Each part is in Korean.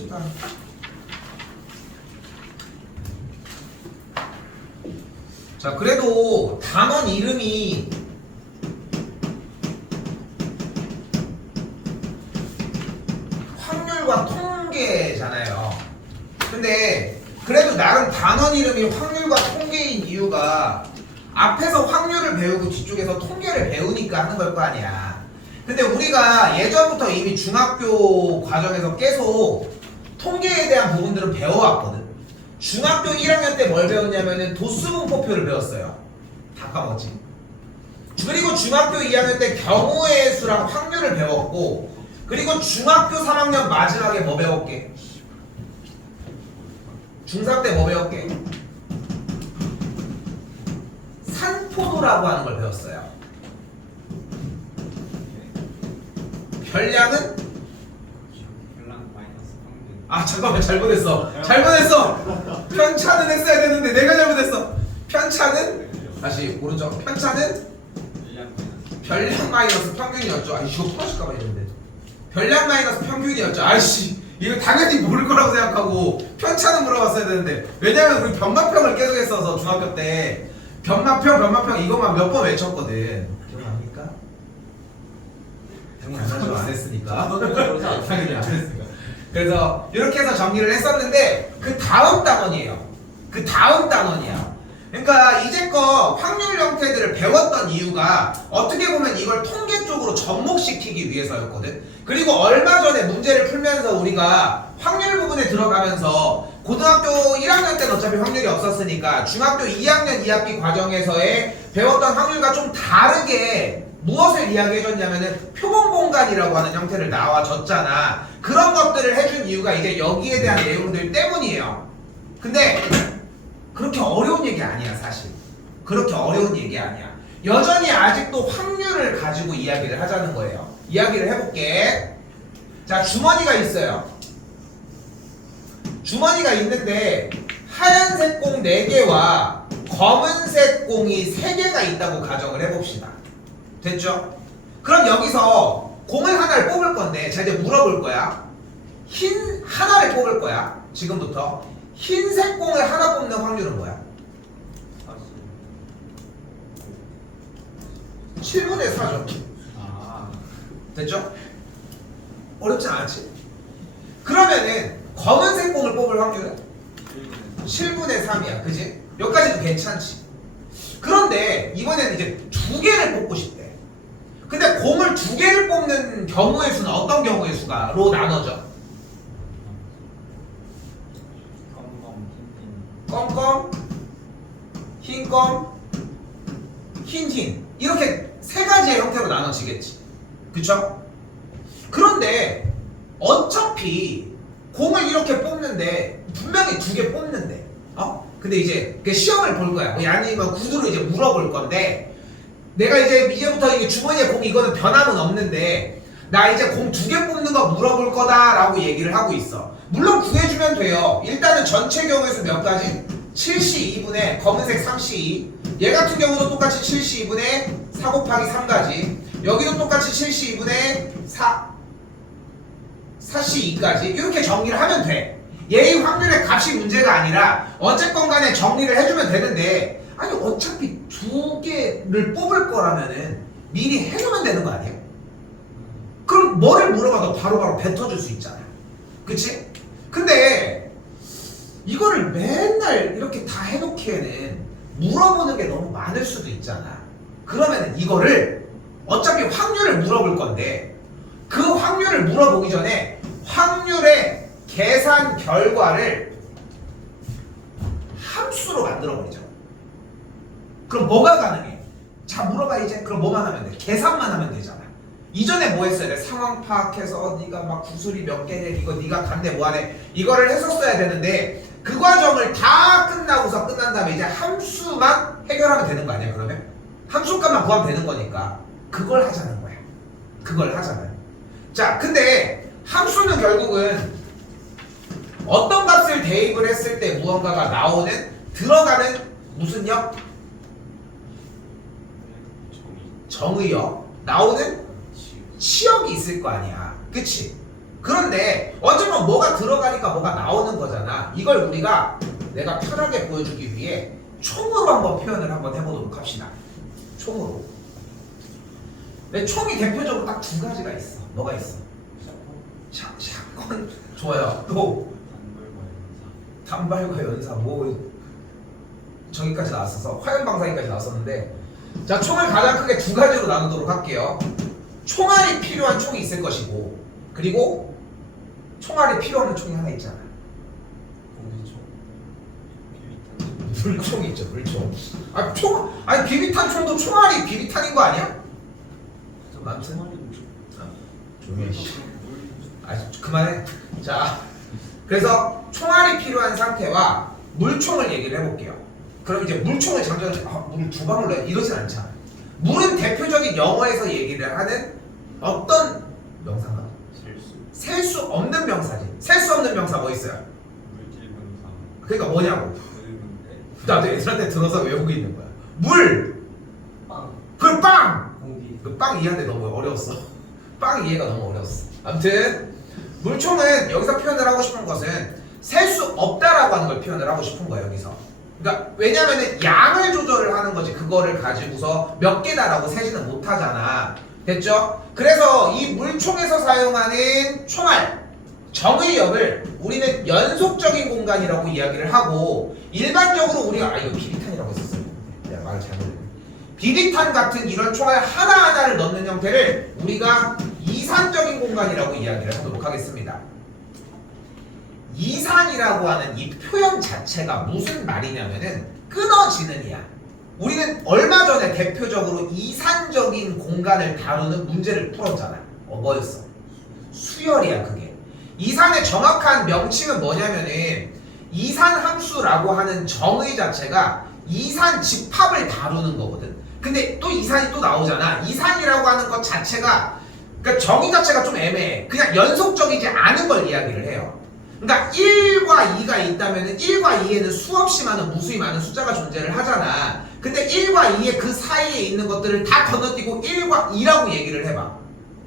봅시다. 자, 그래도 단원 이름이 확률과 통계잖아요. 근데 그래도 나름 단원 이름이 확률과 통계인 이유가 앞에서 확률을 배우고 뒤쪽에서 통계를 배우니까 하는 걸 거 아니야. 근데 우리가 예전부터 이미 중학교 과정에서 계속 통계에 대한 부분들을 배워왔거든. 중학교 1학년 때 뭘 배웠냐면은 도수분포표를 배웠어요. 다 까먹었지. 그리고 중학교 2학년 때 경우의 수랑 확률을 배웠고, 그리고 중학교 3학년 마지막에 뭐 배웠게? 중3 때 뭐 배웠게? 산포도라고 하는 걸 배웠어요. 별량은? 아 잠깐만 잘못했어. 편차는 했어야 되는데 내가 잘못했어. 편차는? 다시 오른쪽. 편차는? 별량 마이너스 평균이었죠. 아 이거 풀어줄까봐 했는데 별량 마이너스 평균이었죠. 아이씨 이거 당연히 모를 거라고 생각하고 편차는 물어봤어야 되는데, 왜냐면 우리 변마평을 계속 했어서 중학교 때 변마평 이것만 몇 번 외쳤거든. 기억납니까? 당연히 안 했으니까. 당연히 안 했으니까. 그래서 이렇게 해서 정리를 했었는데 그 다음 단원이에요. 그 다음 단원이야. 그러니까 이제껏 확률 형태들을 배웠던 이유가 어떻게 보면 이걸 통계 쪽으로 접목시키기 위해서였거든. 그리고 얼마 전에 문제를 풀면서 우리가 확률 부분에 들어가면서 고등학교 1학년 때는 어차피 확률이 없었으니까 중학교 2학년 2학기 과정에서의 배웠던 확률과 좀 다르게 무엇을 이야기해줬냐면은 표본공간이라고 하는 형태를 나와줬잖아. 그런 것들을 해준 이유가 이제 여기에 대한 내용들 때문이에요. 근데 그렇게 어려운 얘기 아니야 사실. 그렇게 어려운 얘기 아니야. 여전히 아직도 확률을 가지고 이야기를 하자는 거예요. 이야기를 해볼게. 자, 주머니가 있어요. 주머니가 있는데 하얀색 공 4개와 검은색 공이 3개가 있다고 가정을 해봅시다. 됐죠? 그럼 여기서 공을 하나를 뽑을 건데 자 이제 물어볼 거야. 흰 하나를 뽑을 거야. 지금부터 흰색 공을 하나 뽑는 확률은 뭐야? 7분의 4죠. 됐죠? 어렵지 않았지? 그러면은 검은색 공을 뽑을 확률은? 7분의 3이야. 그지? 여기까지도 괜찮지? 그런데 이번에는 이제 2개를 뽑고 싶대. 근데 공을 2개를 뽑는 경우의 수는 어떤 경우의 수가로 나눠져? 껌껌, 흰껌, 흰흰 이렇게 3가지의 형태로 나눠지겠지. 그쵸? 그런데 어차피 공을 이렇게 뽑는데 분명히 2개 뽑는데 근데 이제 시험을 볼 거야. 아니면 구두로 이제 물어볼 건데 내가 이제부터 이게 주머니에 공 이거는 변함은 없는데 나 이제 공 2개 뽑는 거 물어볼 거다라고 얘기를 하고 있어. 물론 구해주면 돼요. 일단은 전체 경우의 수 몇 가지? 7C2분의 검은색 3C2. 얘 같은 경우도 똑같이 7C2분의 4 곱하기 3가지. 여기도 똑같이 7C2분의 4C2까지 이렇게 정리를 하면 돼. 얘의 확률의 값이 문제가 아니라 어쨌건 간에 정리를 해주면 되는데, 아니 어차피 2개를 뽑을 거라면은 미리 해놓으면 되는 거 아니에요? 그럼 뭐를 물어봐도 바로바로 뱉어줄 수 있잖아. 그치? 근데 이거를 맨날 이렇게 다 해놓기에는 물어보는 게 너무 많을 수도 있잖아. 그러면은 이거를 어차피 확률을 물어볼 건데 그 확률을 물어보기 전에 확률의 계산 결과를 함수로 만들어버리죠. 그럼 뭐가 가능해? 자 물어봐 이제. 그럼 뭐만 하면 돼? 계산만 하면 되잖아. 이전에 뭐 했어야 돼? 상황 파악해서 네가 막 구슬이 몇 개래 이거 네가 간대 뭐하래 이거를 했었어야 되는데 그 과정을 다 끝나고서 끝난 다음에 이제 함수만 해결하면 되는 거 아니야? 그러면? 함수값만 구하면 되는 거니까 그걸 하자는 거야. 그걸 하잖아요. 자 근데 함수는 결국은 어떤 값을 대입을 했을 때 무언가가 나오는 들어가는 무슨 역? 정의역 나오는 치역이 있을 거 아니야. 그치? 그런데 어쨌건 뭐가 들어가니까 뭐가 나오는 거잖아. 이걸 우리가 내가 편하게 보여주기 위해 총으로 한번 표현을 한번 해보도록 합시다. 총으로. 근데 총이 대표적으로 딱 두 가지가 있어. 뭐가 있어? 샷건 좋아요. 또 단발과 연사 뭐 저기까지 나왔어서 화염방사기까지 나왔었는데, 자, 총을 가장 크게 두 가지로 나누도록 할게요. 총알이 필요한 총이 있을 것이고, 그리고 총알이 필요 없는 총이 하나 있잖아. 물총 있죠, 물총. 아니 비비탄 총도 총알이 비비탄인 거 아니야? 아무튼 조용히 해. 그만해. 자, 그래서 총알이 필요한 상태와 물총을 얘기를 해볼게요. 그럼 이제 물총을 장전을 물 두 방울 넣어 이러진 않잖아. 물은 대표적인 영어에서 얘기를 하는 어떤 명사가? 셀 수 없는 명사지. 셀 수 없는 명사 뭐 있어요? 물질분사. 그러니까 뭐냐고. 나도 애들한테 들어서 외우고 있는 거야. 물. 빵. 그 빵. 공기. 그 빵 이해하는데 너무 어려웠어. 빵 이해가 너무 어려웠어. 아무튼 물총은 여기서 표현을 하고 싶은 것은 셀 수 없다라고 하는 걸 표현을 하고 싶은 거예요. 여기서. 그러니까 왜냐면은 양을 조절을 하는 거지. 그거를 가지고서 몇 개다라고 세지는 못하잖아. 됐죠? 그래서 이 물총에서 사용하는 총알 정의역을 우리는 연속적인 공간이라고 이야기를 하고, 일반적으로 우리가 이거 비비탄이라고 했었어요. 내가 말을 잘못했네. 비비탄 같은 이런 총알 하나하나를 넣는 형태를 우리가 이산적인 공간이라고 이야기를 하도록 하겠습니다. 이산이라고 하는 이 표현 자체가 무슨 말이냐면은 끊어지는 이야. 우리는 얼마 전에 대표적으로 이산적인 공간을 다루는 문제를 풀었잖아. 뭐였어? 수열이야. 그게. 이산의 정확한 명칭은 뭐냐면은 이산함수라고 하는 정의 자체가 이산 집합을 다루는 거거든. 근데 또 이산이 또 나오잖아. 이산이라고 하는 것 자체가, 그러니까 정의 자체가 좀 애매해. 그냥 연속적이지 않은 걸 이야기를 해요. 그러니까 1과 2가 있다면 1과 2에는 수없이 많은, 무수히 많은 숫자가 존재를 하잖아. 근데 1과 2의 그 사이에 있는 것들을 다 건너뛰고 1과 2라고 얘기를 해봐.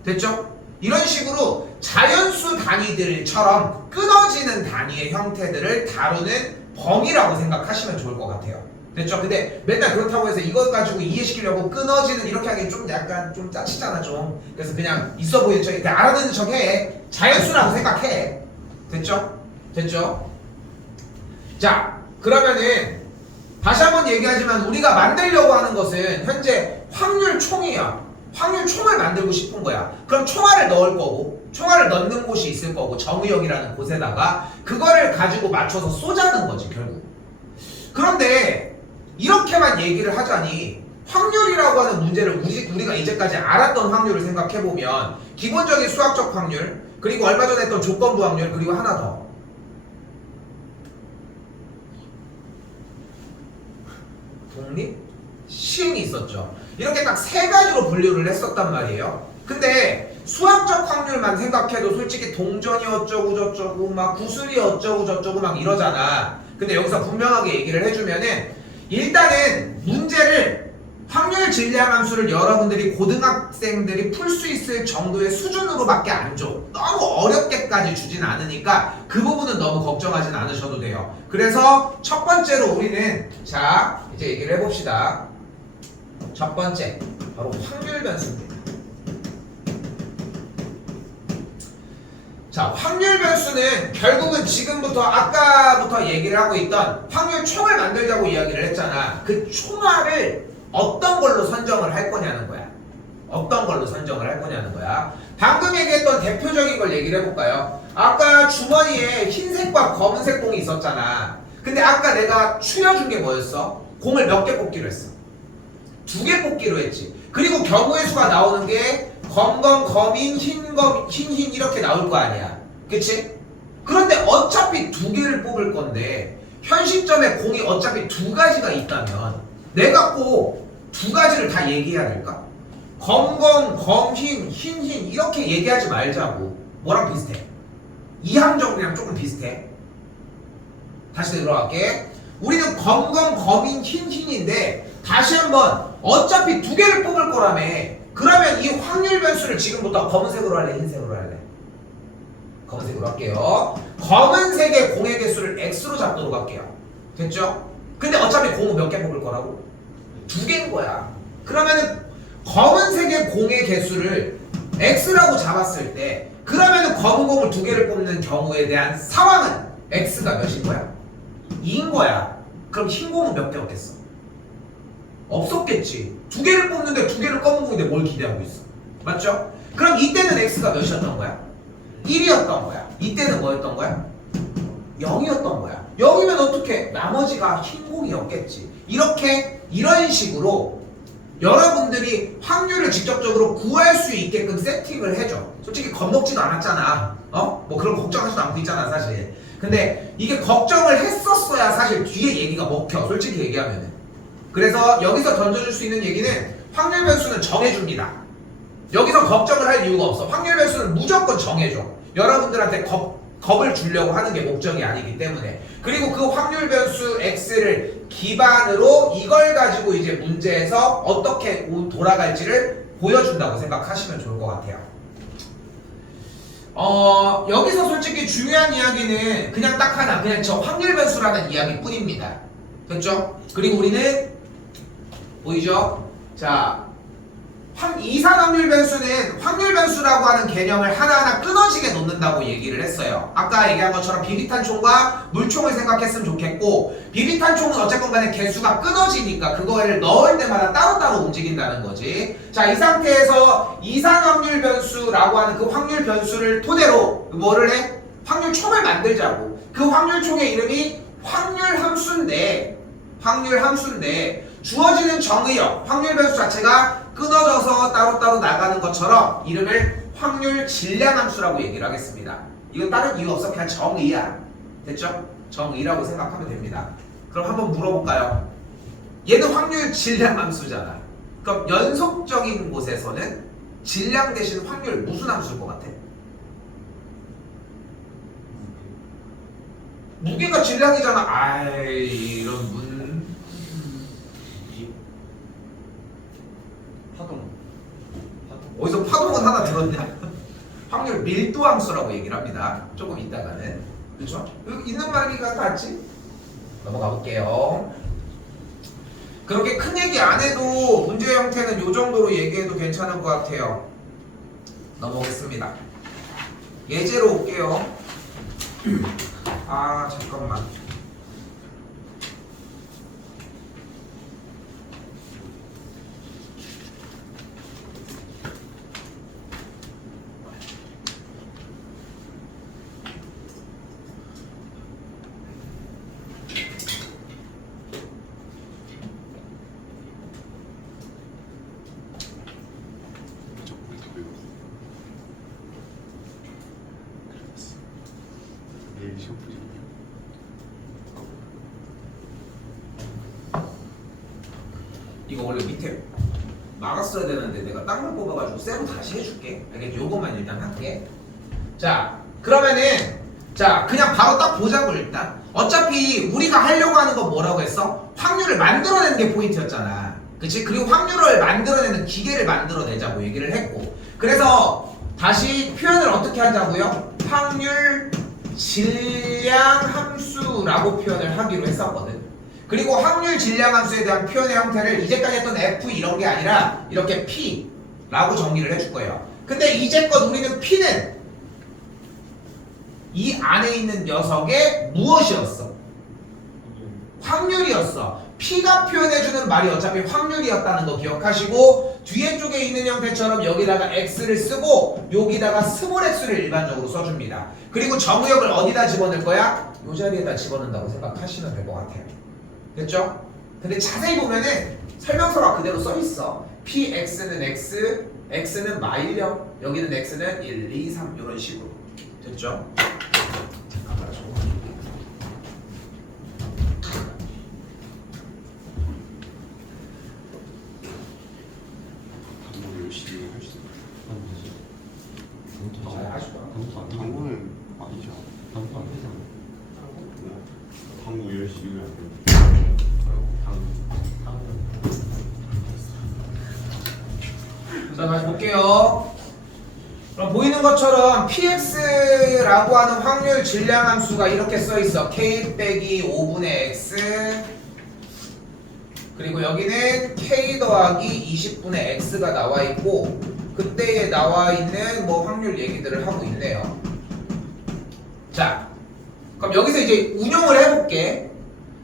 됐죠? 이런 식으로 자연수 단위들처럼 끊어지는 단위의 형태들을 다루는 범위라고 생각하시면 좋을 것 같아요. 됐죠? 근데 맨날 그렇다고 해서 이것 가지고 이해시키려고 끊어지는 이렇게 하기 좀 약간 좀 짜치잖아 좀. 그래서 그냥 있어 보이는 척, 그냥 알아듣는 척 해. 자연수라고 생각해. 됐죠? 됐죠? 자, 그러면은 다시 한번 얘기하지만 우리가 만들려고 하는 것은 현재 확률총이야. 확률총을 만들고 싶은 거야. 그럼 총알을 넣을 거고, 총알을 넣는 곳이 있을 거고, 정의역이라는 곳에다가 그거를 가지고 맞춰서 쏘자는 거지 결국. 그런데 이렇게만 얘기를 하자니 확률이라고 하는 문제를 우리가 이제까지 알았던 확률을 생각해보면 기본적인 수학적 확률, 그리고 얼마 전에 했던 조건부 확률, 그리고 하나 더, 독립? 시행이 있었죠. 이렇게 딱 세 가지로 분류를 했었단 말이에요. 근데 수학적 확률만 생각해도 솔직히 동전이 어쩌고 저쩌고 막 구슬이 어쩌고 저쩌고 막 이러잖아. 근데 여기서 분명하게 얘기를 해주면은 일단은 문제를, 확률 질량 함수를 여러분들이 고등학생들이 풀 수 있을 정도의 수준으로밖에 안 줘. 너무 어렵게까지 주진 않으니까 그 부분은 너무 걱정하진 않으셔도 돼요. 그래서 첫 번째로 우리는, 자 이제 얘기를 해봅시다. 첫 번째 바로 확률 변수입니다. 자, 확률 변수는 결국은 지금부터 아까부터 얘기를 하고 있던 확률 총을 만들자고 이야기를 했잖아. 그 총알을 어떤 걸로 선정을 할 거냐는 거야. 어떤 걸로 선정을 할 거냐는 거야. 방금 얘기했던 대표적인 걸 얘기를 해볼까요? 아까 주머니에 흰색과 검은색 공이 있었잖아. 근데 아까 내가 추려준 게 뭐였어? 공을 몇 개 뽑기로 했어? 2개 뽑기로 했지. 그리고 경우의 수가 나오는 게 검검, 검인, 흰검, 흰흰 이렇게 나올 거 아니야. 그치? 그런데 어차피 2개를 뽑을 건데 현 시점에 공이 어차피 2가지가 있다면 내가 꼭 2가지를 다 얘기해야 될까? 검검, 검흰, 흰흰 이렇게 얘기하지 말자고. 뭐랑 비슷해? 이항정이랑 조금 비슷해. 다시 들어갈게. 우리는 검검, 검인, 흰흰인데 다시 한번 어차피 2개를 뽑을 거라며. 그러면 이 확률 변수를 지금부터 검은색으로 할래? 흰색으로 할래? 검은색으로 할게요. 검은색의 공의 개수를 x로 잡도록 할게요. 됐죠? 근데 어차피 공은 몇 개 뽑을 거라고? 2개인 거야. 그러면은 검은색의 공의 개수를 x라고 잡았을 때 그러면은 검은 공을 2개를 뽑는 경우에 대한 상황은 x가 몇인 거야? 2인 거야. 그럼 흰 공은 몇 개 없겠어? 없었겠지. 2개를 뽑는데 2개를 검은 공인데 뭘 기대하고 있어? 맞죠? 그럼 이때는 x가 몇이었던 거야? 1이었던 거야. 이때는 뭐였던 거야? 0이었던 거야. 0이면 어떻게? 나머지가 흰 공이었겠지. 이런 식으로 여러분들이 확률을 직접적으로 구할 수 있게끔 세팅을 해줘. 솔직히 겁먹지도 않았잖아. 뭐 그런 걱정하지도 않고 있잖아 사실. 근데 이게 걱정을 했었어야 사실 뒤에 얘기가 먹혀. 솔직히 얘기하면은. 그래서 여기서 던져줄 수 있는 얘기는 확률 변수는 정해줍니다. 여기서 걱정을 할 이유가 없어. 확률 변수는 무조건 정해줘. 여러분들한테 겁을 주려고 하는 게 목적이 아니기 때문에. 그리고 그 확률 변수 x를 기반으로 이걸 가지고 이제 문제에서 어떻게 돌아갈지를 보여준다고 생각하시면 좋을 것 같아요. 여기서 솔직히 중요한 이야기는 그냥 딱 하나, 그냥 저 확률 변수라는 이야기뿐입니다. 됐죠? 그리고 우리는 보이죠? 자, 이산 확률 변수는 확률 변수라고 하는 개념을 하나하나 끊어지게 놓는다고 얘기를 했어요. 아까 얘기한 것처럼 비비탄총과 물총을 생각했으면 좋겠고, 비비탄총은 어쨌건 간에 개수가 끊어지니까 그거를 넣을 때마다 따로따로 움직인다는 거지. 자, 이 상태에서 이산 확률 변수라고 하는 그 확률 변수를 토대로 뭐를 해? 확률총을 만들자고. 그 확률총의 이름이 확률 함수인데 주어지는 정의역, 확률 변수 자체가 끊어져서 따로따로 나가는 것처럼 이름을 확률 질량함수라고 얘기를 하겠습니다. 이건 다른 이유 없어. 그냥 정의야. 됐죠? 정의라고 생각하면 됩니다. 그럼 한번 물어볼까요? 얘는 확률 질량함수잖아. 그럼 연속적인 곳에서는 질량 대신 확률 무슨 함수일 것 같아? 무게가 질량이잖아. 아이 이런 어디서 파동은 하나 들었냐? 확률 밀도 함수라고 얘기를 합니다. 조금 이따가는. 그렇죠? 여기 있는 말이가 같지? 넘어가 볼게요. 그렇게 큰 얘기 안 해도 문제 형태는 이 정도로 얘기해도 괜찮을 것 같아요. 넘어오겠습니다. 예제로 올게요. 아 잠깐만. 이거 원래 밑에 막았어야 되는데 내가 땅을 뽑아가지고 쌤으로 다시 해줄게. 알겠지? 요것만 일단 할게. 자 그러면은 자 그냥 바로 딱 보자고. 일단 어차피 우리가 하려고 하는 건 뭐라고 했어? 확률을 만들어내는 게 포인트였잖아. 그치? 그리고 확률을 만들어내는 기계를 만들어내자고 얘기를 했고, 그래서 다시 표현을 어떻게 하자고요? 확률 질량 함수라고 표현을 하기로 했었거든. 그리고 확률 질량 함수에 대한 표현의 형태를 이제까지 했던 F 이런 게 아니라 이렇게 P라고 정리를 해줄 거예요. 근데 이제껏 우리는 P는 이 안에 있는 녀석의 무엇이었어? 확률이었어. P가 표현해주는 말이 어차피 확률이었다는 거 기억하시고, 뒤에 쪽에 있는 형태처럼 여기다가 X를 쓰고 여기다가 스몰 x를 일반적으로 써줍니다. 그리고 정의역을 어디다 집어넣을 거야? 이 자리에다 집어넣는다고 생각하시면 될 것 같아요. 됐죠? 근데 자세히 보면은 설명서가 그대로 써있어. px는 x, x는 마일령, 여기는 x는 1, 2, 3 이런 식으로. 됐죠? 당구는 아니죠. 당구 안 되잖아. 당구 10시 이후에 안 돼. 자 다시 볼게요. 그럼 보이는 것처럼 px x라고 하는 확률 질량 함수가 이렇게 써 있어. k 빼기 5분의 x. 그리고 여기는 k 더하기 20분의 x가 나와 있고, 그때에 나와 있는 뭐 확률 얘기들을 하고 있네요. 자, 그럼 여기서 이제 운용을 해볼게.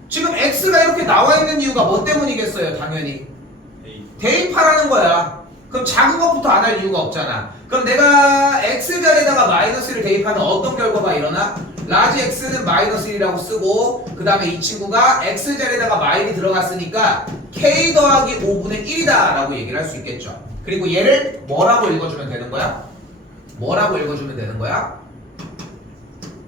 지금 x가 이렇게 나와 있는 이유가 뭐 때문이겠어요? 당연히 대입하라는 거야. 그럼 작은 것부터 안 할 이유가 없잖아. 그럼 내가 x자리에다가 마이너스를 대입하면 어떤 결과가 일어나? 라지 x는 마이너스 1이라고 쓰고, 그 다음에 이 친구가 x자리에다가 마이너스 들어갔으니까 k 더하기 5분의 1이다 라고 얘기를 할 수 있겠죠. 그리고 얘를 뭐라고 읽어주면 되는 거야? 뭐라고 읽어주면 되는 거야?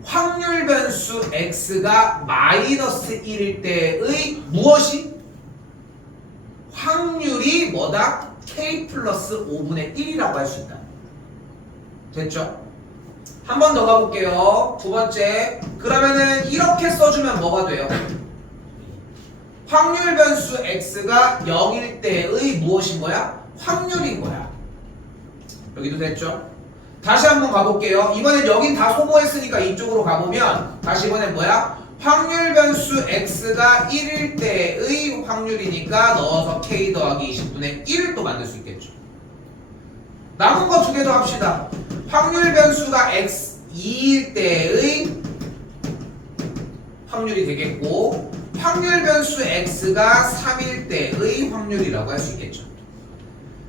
확률 변수 x가 마이너스 1일 때의 무엇이? 확률이 뭐다? k 플러스 5분의 1이라고 할 수 있다. 됐죠? 한 번 더 가볼게요. 두 번째. 그러면은 이렇게 써주면 뭐가 돼요? 확률 변수 x가 0일 때의 무엇인 거야? 확률인 거야. 여기도 됐죠? 다시 한번 가볼게요. 이번엔 여긴 다 소모했으니까 이쪽으로 가보면 다시 이번엔 뭐야? 확률 변수 x가 1일 때의 확률이니까 넣어서 k 더하기 20분의 1을 또 만들 수 있겠죠. 남은 거 두 개 더 합시다. 확률 변수가 x 2일 때의 확률이 되겠고, 확률 변수 x가 3일 때의 확률이라고 할 수 있겠죠.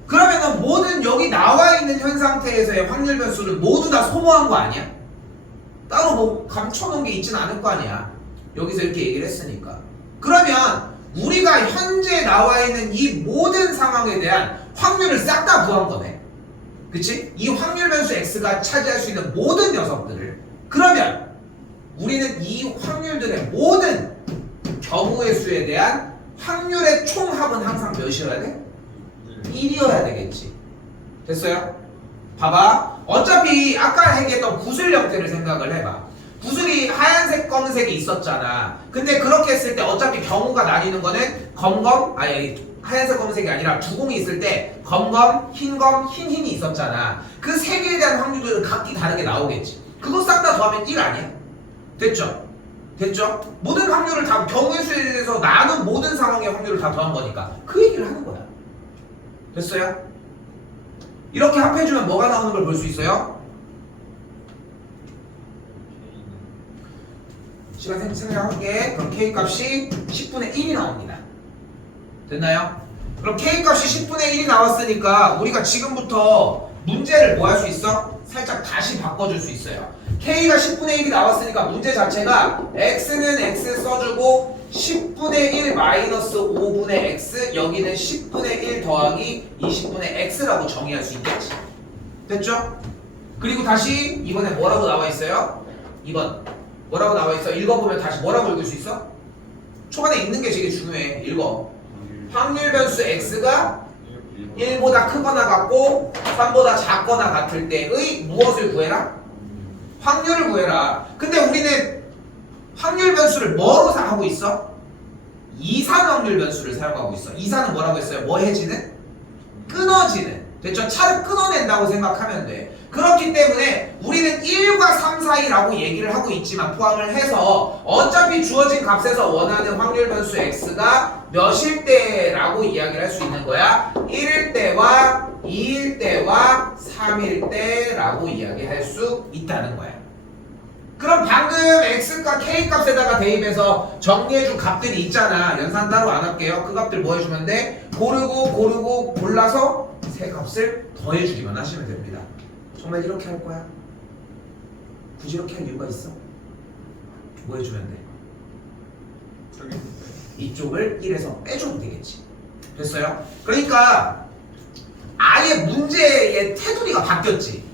그러면은 모든 여기 나와 있는 현 상태에서의 확률 변수를 모두 다 소모한 거 아니야? 따로 뭐 감춰놓은 게 있진 않을 거 아니야. 여기서 이렇게 얘기를 했으니까. 그러면 우리가 현재 나와 있는 이 모든 상황에 대한 확률을 싹 다 구한 거네. 그치? 이 확률 변수 x가 차지할 수 있는 모든 녀석들을. 그러면 우리는 이 확률들의 모든 경우의 수에 대한 확률의 총합은 항상 몇이어야 돼? 1이어야 되겠지. 됐어요? 봐봐. 어차피 아까 얘기했던 구슬 형태를 생각을 해봐. 구슬이 하얀색, 검은색이 있었잖아. 근데 그렇게 했을 때 어차피 경우가 나뉘는 거는 검검, 아니 하얀색, 검은색이 아니라 두 공이 있을 때 검검, 흰검, 흰흰이 있었잖아. 그 세 개에 대한 확률들은 각기 다르게 나오겠지. 그거 싹 다 더하면 1 아니야? 됐죠? 됐죠? 모든 확률을 다 경우의 수에 대해서 나눈 모든 상황의 확률을 다 더한 거니까 그 얘기를 하는 거야. 됐어요? 이렇게 합해주면 뭐가 나오는 걸 볼 수 있어요? 시간 생략할게. 그럼 k 값이 10분의 1이 나옵니다. 됐나요? 그럼 k 값이 10분의 1이 나왔으니까 우리가 지금부터 문제를 뭐 할 수 있어? 살짝 다시 바꿔줄 수 있어요. k가 10분의 1이 나왔으니까 문제 자체가 x는 x 써주고 10분의 1 마이너스 5분의 x, 여기는 10분의 1 더하기 20분의 x라고 정의할 수 있겠지. 됐죠? 그리고 다시 이번에 뭐라고 나와 있어요? 2번 뭐라고 나와 있어? 읽어보면 다시 뭐라고 읽을 수 있어? 초반에 읽는 게 되게 중요해. 읽어. 확률 변수 x가 1보다 크거나 같고 3보다 작거나 같을 때의 무엇을 구해라? 확률을 구해라. 근데 우리는 확률 변수를 뭐로 하고 있어? 이산 확률 변수를 사용하고 있어. 이산은 뭐라고 했어요? 뭐 해지는? 끊어지는. 됐죠? 차를 끊어낸다고 생각하면 돼. 그렇기 때문에 우리는 1과 3 사이라고 얘기를 하고 있지만 포함을 해서 어차피 주어진 값에서 원하는 확률 변수 x가 몇일 때라고 이야기를 할 수 있는 거야? 1일 때와 2일 때와 3일 때라고 이야기할 수 있다는 거야. 그럼 방금 x과 k 값에다가 대입해서 정리해준 값들이 있잖아. 연산 따로 안 할게요. 그 값들 뭐 해주면 돼? 고르고 골라서 세 값을 더해주기만 하시면 됩니다. 정말 이렇게 할 거야? 굳이 이렇게 할 이유가 있어? 뭐 해주면 돼? 이쪽을 1에서 빼줘도 되겠지. 됐어요? 그러니까 아예 문제의 테두리가 바뀌었지.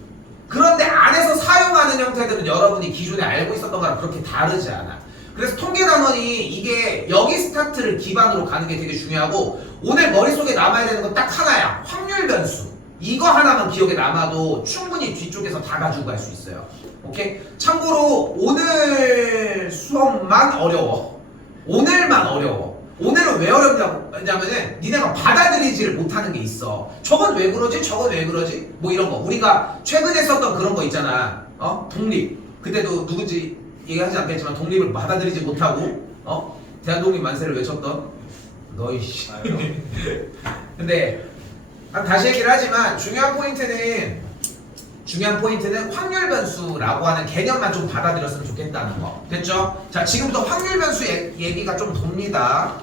그런데 안에서 사용하는 형태들은 여러분이 기존에 알고 있었던 거랑 그렇게 다르지 않아. 그래서 통계단원이 이게 여기 스타트를 기반으로 가는 게 되게 중요하고, 오늘 머릿속에 남아야 되는 건 딱 하나야. 확률 변수. 이거 하나만 기억에 남아도 충분히 뒤쪽에서 다 가지고 갈 수 있어요. 오케이? 참고로 오늘 수업만 어려워. 오늘만 어려워. 오늘은 왜 어렵냐면은 니네가 받아들이지를 못하는 게 있어. 저건 왜 그러지? 저건 왜 그러지? 뭐 이런 거. 우리가 최근에 썼던 그런 거 있잖아. 독립. 그때도 누군지 얘기하지 않겠지만 독립을 받아들이지 못하고 대한독립 만세를 외쳤던 너희 씨. 근데 다시 얘기를 하지만 중요한 포인트는 확률 변수라고 하는 개념만 좀 받아들였으면 좋겠다는 거. 됐죠? 자, 지금부터 확률 변수 얘기가 좀 돕니다.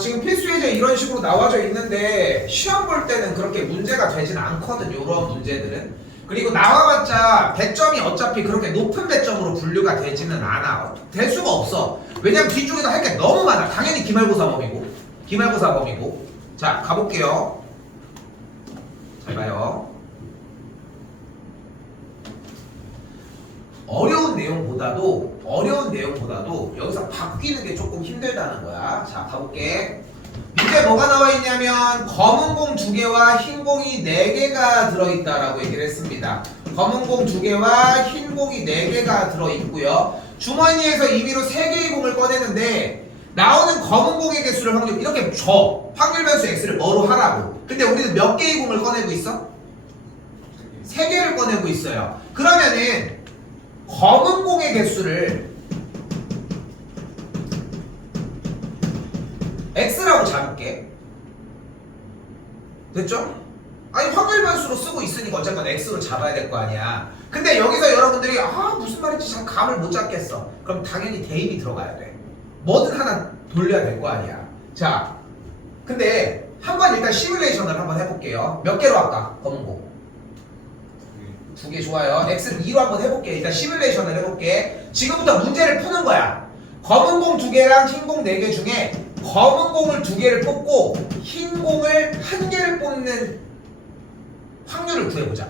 지금 필수 예제 이런 식으로 나와져 있는데 시험 볼 때는 그렇게 문제가 되진 않거든요. 이런 문제들은. 그리고 나와봤자 배점이 어차피 그렇게 높은 배점으로 분류가 되지는 않아. 될 수가 없어. 왜냐면 뒤쪽에서 할 게 너무 많아. 당연히 기말고사 범위고. 자, 가볼게요. 잘 봐요. 어려운 내용보다도 여기서 바뀌는 게 조금 힘들다는 거야. 자, 가볼게. 밑에 뭐가 나와 있냐면 검은 공 2개와 흰 공이 4개가 들어있다라고 얘기를 했습니다. 검은 공 2개와 흰 공이 4개가 들어있고요. 주머니에서 임의로 3개의 공을 꺼내는데 나오는 검은 공의 개수를 이렇게 줘. 확률 변수 x를 뭐로 하라고. 근데 우리는 몇 개의 공을 꺼내고 있어? 3개를 꺼내고 있어요. 그러면은 검은 공의 개수를 x라고 잡을게. 됐죠? 아니 확률 변수로 쓰고 있으니까 어쨌건 x로 잡아야 될 거 아니야. 근데 여기서 여러분들이 무슨 말인지 잘 감을 못 잡겠어. 그럼 당연히 대입이 들어가야 돼. 뭐든 하나 돌려야 될 거 아니야. 자, 근데 한번 일단 시뮬레이션을 한번 해볼게요. 몇 개로 할까? 검은 공 2개 좋아요. x를 2로 한번 해볼게. 일단 시뮬레이션을 해볼게. 지금부터 문제를 푸는 거야. 검은 공 2개랑 흰 공 4개 중에 검은 공을 2개를 뽑고 흰 공을 1개를 뽑는 확률을 구해보자.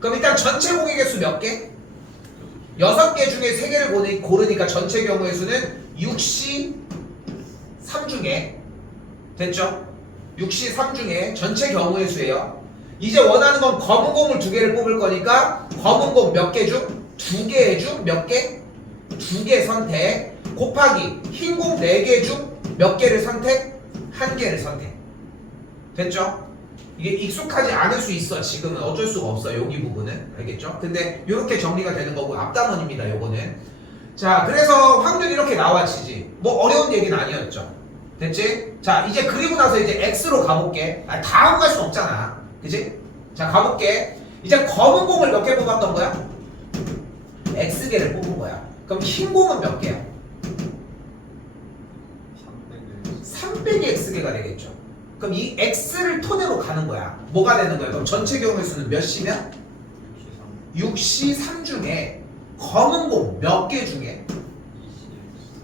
그럼 일단 전체 공의 개수 몇 개? 6개 중에 3개를 고르니까 전체 경우의 수는 6시 3중에 됐죠? 6시 3중에 전체 경우의 수예요. 이제 원하는 건 검은 공을 2개를 뽑을 거니까 검은 공 몇 개 중? 2개 중 몇 개? 2개 선택 곱하기 흰 공 4개 중 몇 개를 선택? 1개를 선택. 됐죠? 이게 익숙하지 않을 수 있어. 지금은 어쩔 수가 없어. 여기 부분은. 알겠죠? 근데 이렇게 정리가 되는 거고 앞단원입니다. 요거는. 자, 그래서 확률이 이렇게 나와지지. 뭐 어려운 얘기는 아니었죠. 됐지? 자, 이제 그리고 나서 이제 x로 가볼게. 다음 갈 수 없잖아. 그치? 자, 가볼게. 이제 검은 공을 몇 개 뽑았던 거야? x개를 뽑은 거야. 그럼 흰 공은 몇 개야? 300의 x개가 되겠죠. 그럼 이 x를 토대로 가는 거야. 뭐가 되는 거야? 그럼 전체 경우의 수는 몇 시면? 6시 3중에 검은 공 몇 개 중에?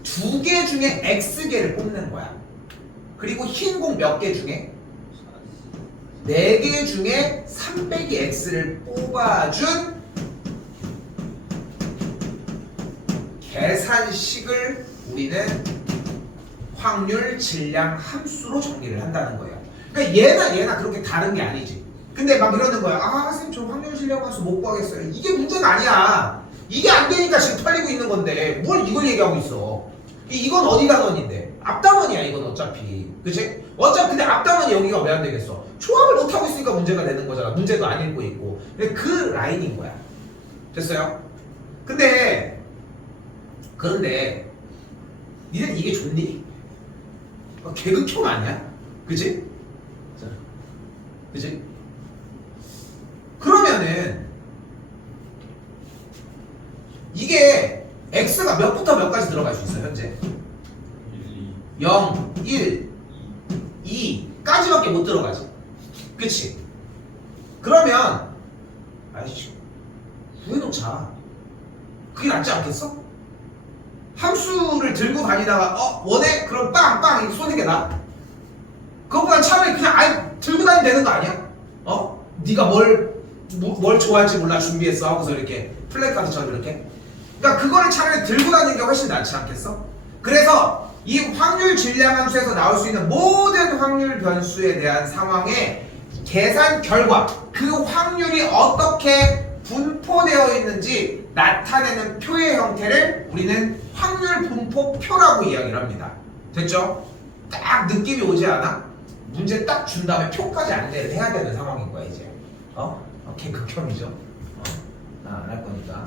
2개 중에 x개를 뽑는 거야. 그리고 흰 공 몇 개 중에? 4개 중에 300의 x를 뽑아준 계산식을 우리는 확률 질량 함수로 정리를 한다는 거예요. 그러니까 얘나 그렇게 다른 게 아니지. 근데 막 이러는 거야. 선생님 저 확률 질량 함수 못 구하겠어요. 이게 문제가 아니야. 이게 안 되니까 지금 털리고 있는 건데 뭘 이걸 얘기하고 있어. 이건 어디 단원인데? 앞단원이야 이건 어차피. 그치? 어차피 근데 앞단원이 여기가 왜 안 되겠어? 조합을 못 하고 있으니까 문제가 되는 거잖아. 문제도 안 읽고 있고. 그 라인인 거야. 됐어요? 그런데 니는 이게 좋니? 개그총 아니야? 그치? 그치? 그러면은 이게 x가 몇부터 몇까지 들어갈 수 있어 현재? 0, 1, 2까지밖에 못 들어가지. 그치? 그러면 구해놓자. 그게 낫지 않겠어? 함수를 들고 다니다가 원해? 그럼 빵 쏘는 게 나아? 그것보다 차라리 그냥 아예 들고 다니면 되는 거 아니야? 네가 뭘 좋아할지 몰라 준비했어 하고서 이렇게 플래카드처럼 이렇게. 그러니까 그거를 차라리 들고 다니는 게 훨씬 낫지 않겠어? 그래서 이 확률 질량 함수에서 나올 수 있는 모든 확률 변수에 대한 상황의 계산 결과, 그 확률이 어떻게 분포되어 있는지 나타내는 표의 형태를 우리는 확률 분포표라고 이야기를 합니다. 됐죠? 딱 느낌이 오지 않아? 문제 딱 준 다음에 표까지 안내를 해야 되는 상황인 거야 이제. 걔 극혐이죠. 나 안 할 거니까.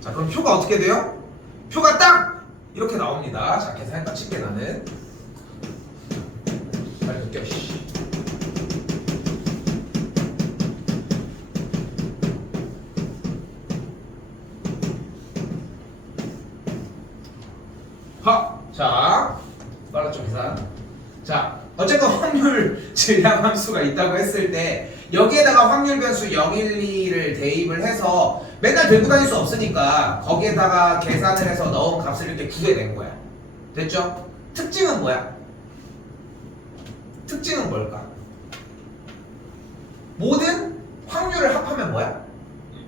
자, 그럼 표가 어떻게 돼요? 표가 딱 이렇게 나옵니다. 자, 계산해봐. 칠게 나는. 빨리 느껴. 씨. 자, 빨랐죠 계산. 자, 어쨌건 확률 질량 함수가 있다고 했을 때 여기에다가 확률 변수 0, 1, 2를 대입을 해서 맨날 들고 다닐 수 없으니까 거기에다가 계산을 해서 넣은 값을 이렇게 구해낸 거야. 됐죠? 특징은 뭐야? 특징은 뭘까? 모든 확률을 합하면 뭐야?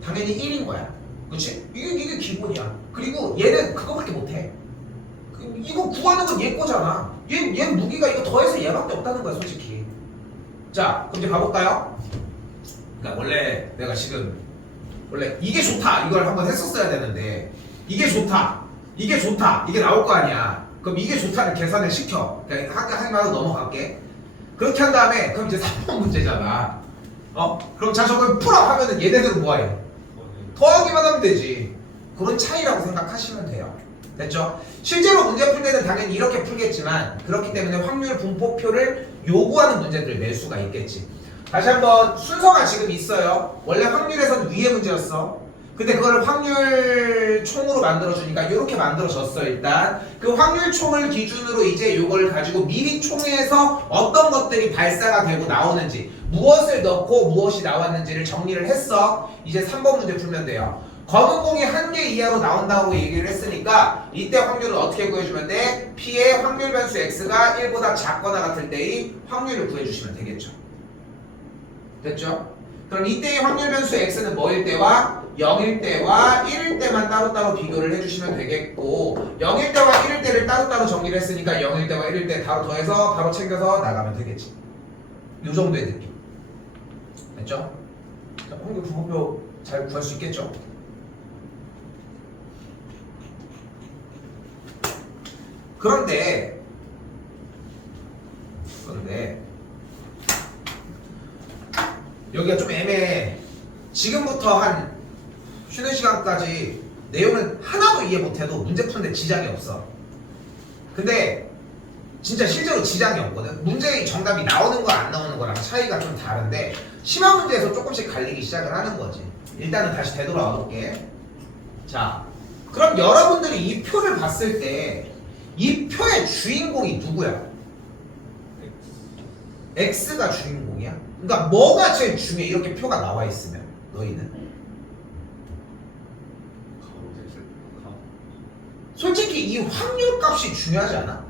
당연히 1인 거야. 그렇지? 이게 기본이야. 그리고 얘는 그거밖에 못해. 이거 구하는 건 얘 거잖아. 얘 무기가 이거 더해서 얘밖에 없다는 거야 솔직히. 자, 그럼 이제 가볼까요? 그러니까 원래 내가 지금 원래 이게 좋다 이걸 한번 했었어야 되는데 이게 좋다 이게 나올 거 아니야. 그럼 이게 좋다는 계산을 시켜. 그러니까 하지 말고 넘어갈게. 그렇게 한 다음에 그럼 이제 3번 문제잖아. 그럼 자 저걸 풀어 하면은 얘네들은 뭐해? 더하기만 하면 되지. 그런 차이라고 생각하시면 돼요. 됐죠? 실제로 문제 풀 때는 당연히 이렇게 풀겠지만 그렇기 때문에 확률 분포표를 요구하는 문제들을 낼 수가 있겠지. 다시 한번 순서가 지금 있어요. 원래 확률에선 위에 문제였어. 근데 그거를 확률 총으로 만들어주니까 이렇게 만들어졌어. 일단 그 확률 총을 기준으로 이제 요걸 가지고 미리 총에서 어떤 것들이 발사가 되고 나오는지 무엇을 넣고 무엇이 나왔는지를 정리를 했어. 이제 3번 문제 풀면 돼요. 검은 공이 1개 이하로 나온다고 얘기를 했으니까 이때 확률을 어떻게 구해주면 돼? P의 확률 변수 X가 1보다 작거나 같을 때의 확률을 구해주시면 되겠죠. 됐죠? 그럼 이때의 확률 변수 X는 뭐일 때와 0일 때와 1일 때만 따로따로 비교를 해주시면 되겠고 0일 때와 1일 때를 따로따로 정리를 했으니까 0일 때와 1일 때 바로 더해서 바로 챙겨서 나가면 되겠지. 이 정도의 느낌. 됐죠? 자, 확률 분포표 잘 구할 수 있겠죠? 그런데 여기가 좀 애매해. 지금부터 한 쉬는 시간까지 내용을 하나도 이해 못해도 문제 푸는데 지장이 없어. 근데 진짜 실제로 지장이 없거든. 문제의 정답이 나오는 거 안 나오는 거랑 차이가 좀 다른데 심화 문제에서 조금씩 갈리기 시작을 하는 거지. 일단은 다시 되돌아와 볼게. 자, 그럼 여러분들이 이 표를 봤을 때 이 표의 주인공이 누구야? X가 주인공이야? 그러니까 뭐가 제일 중요해? 이렇게 표가 나와 있으면 너희는 솔직히 이 확률 값이 중요하지 않아?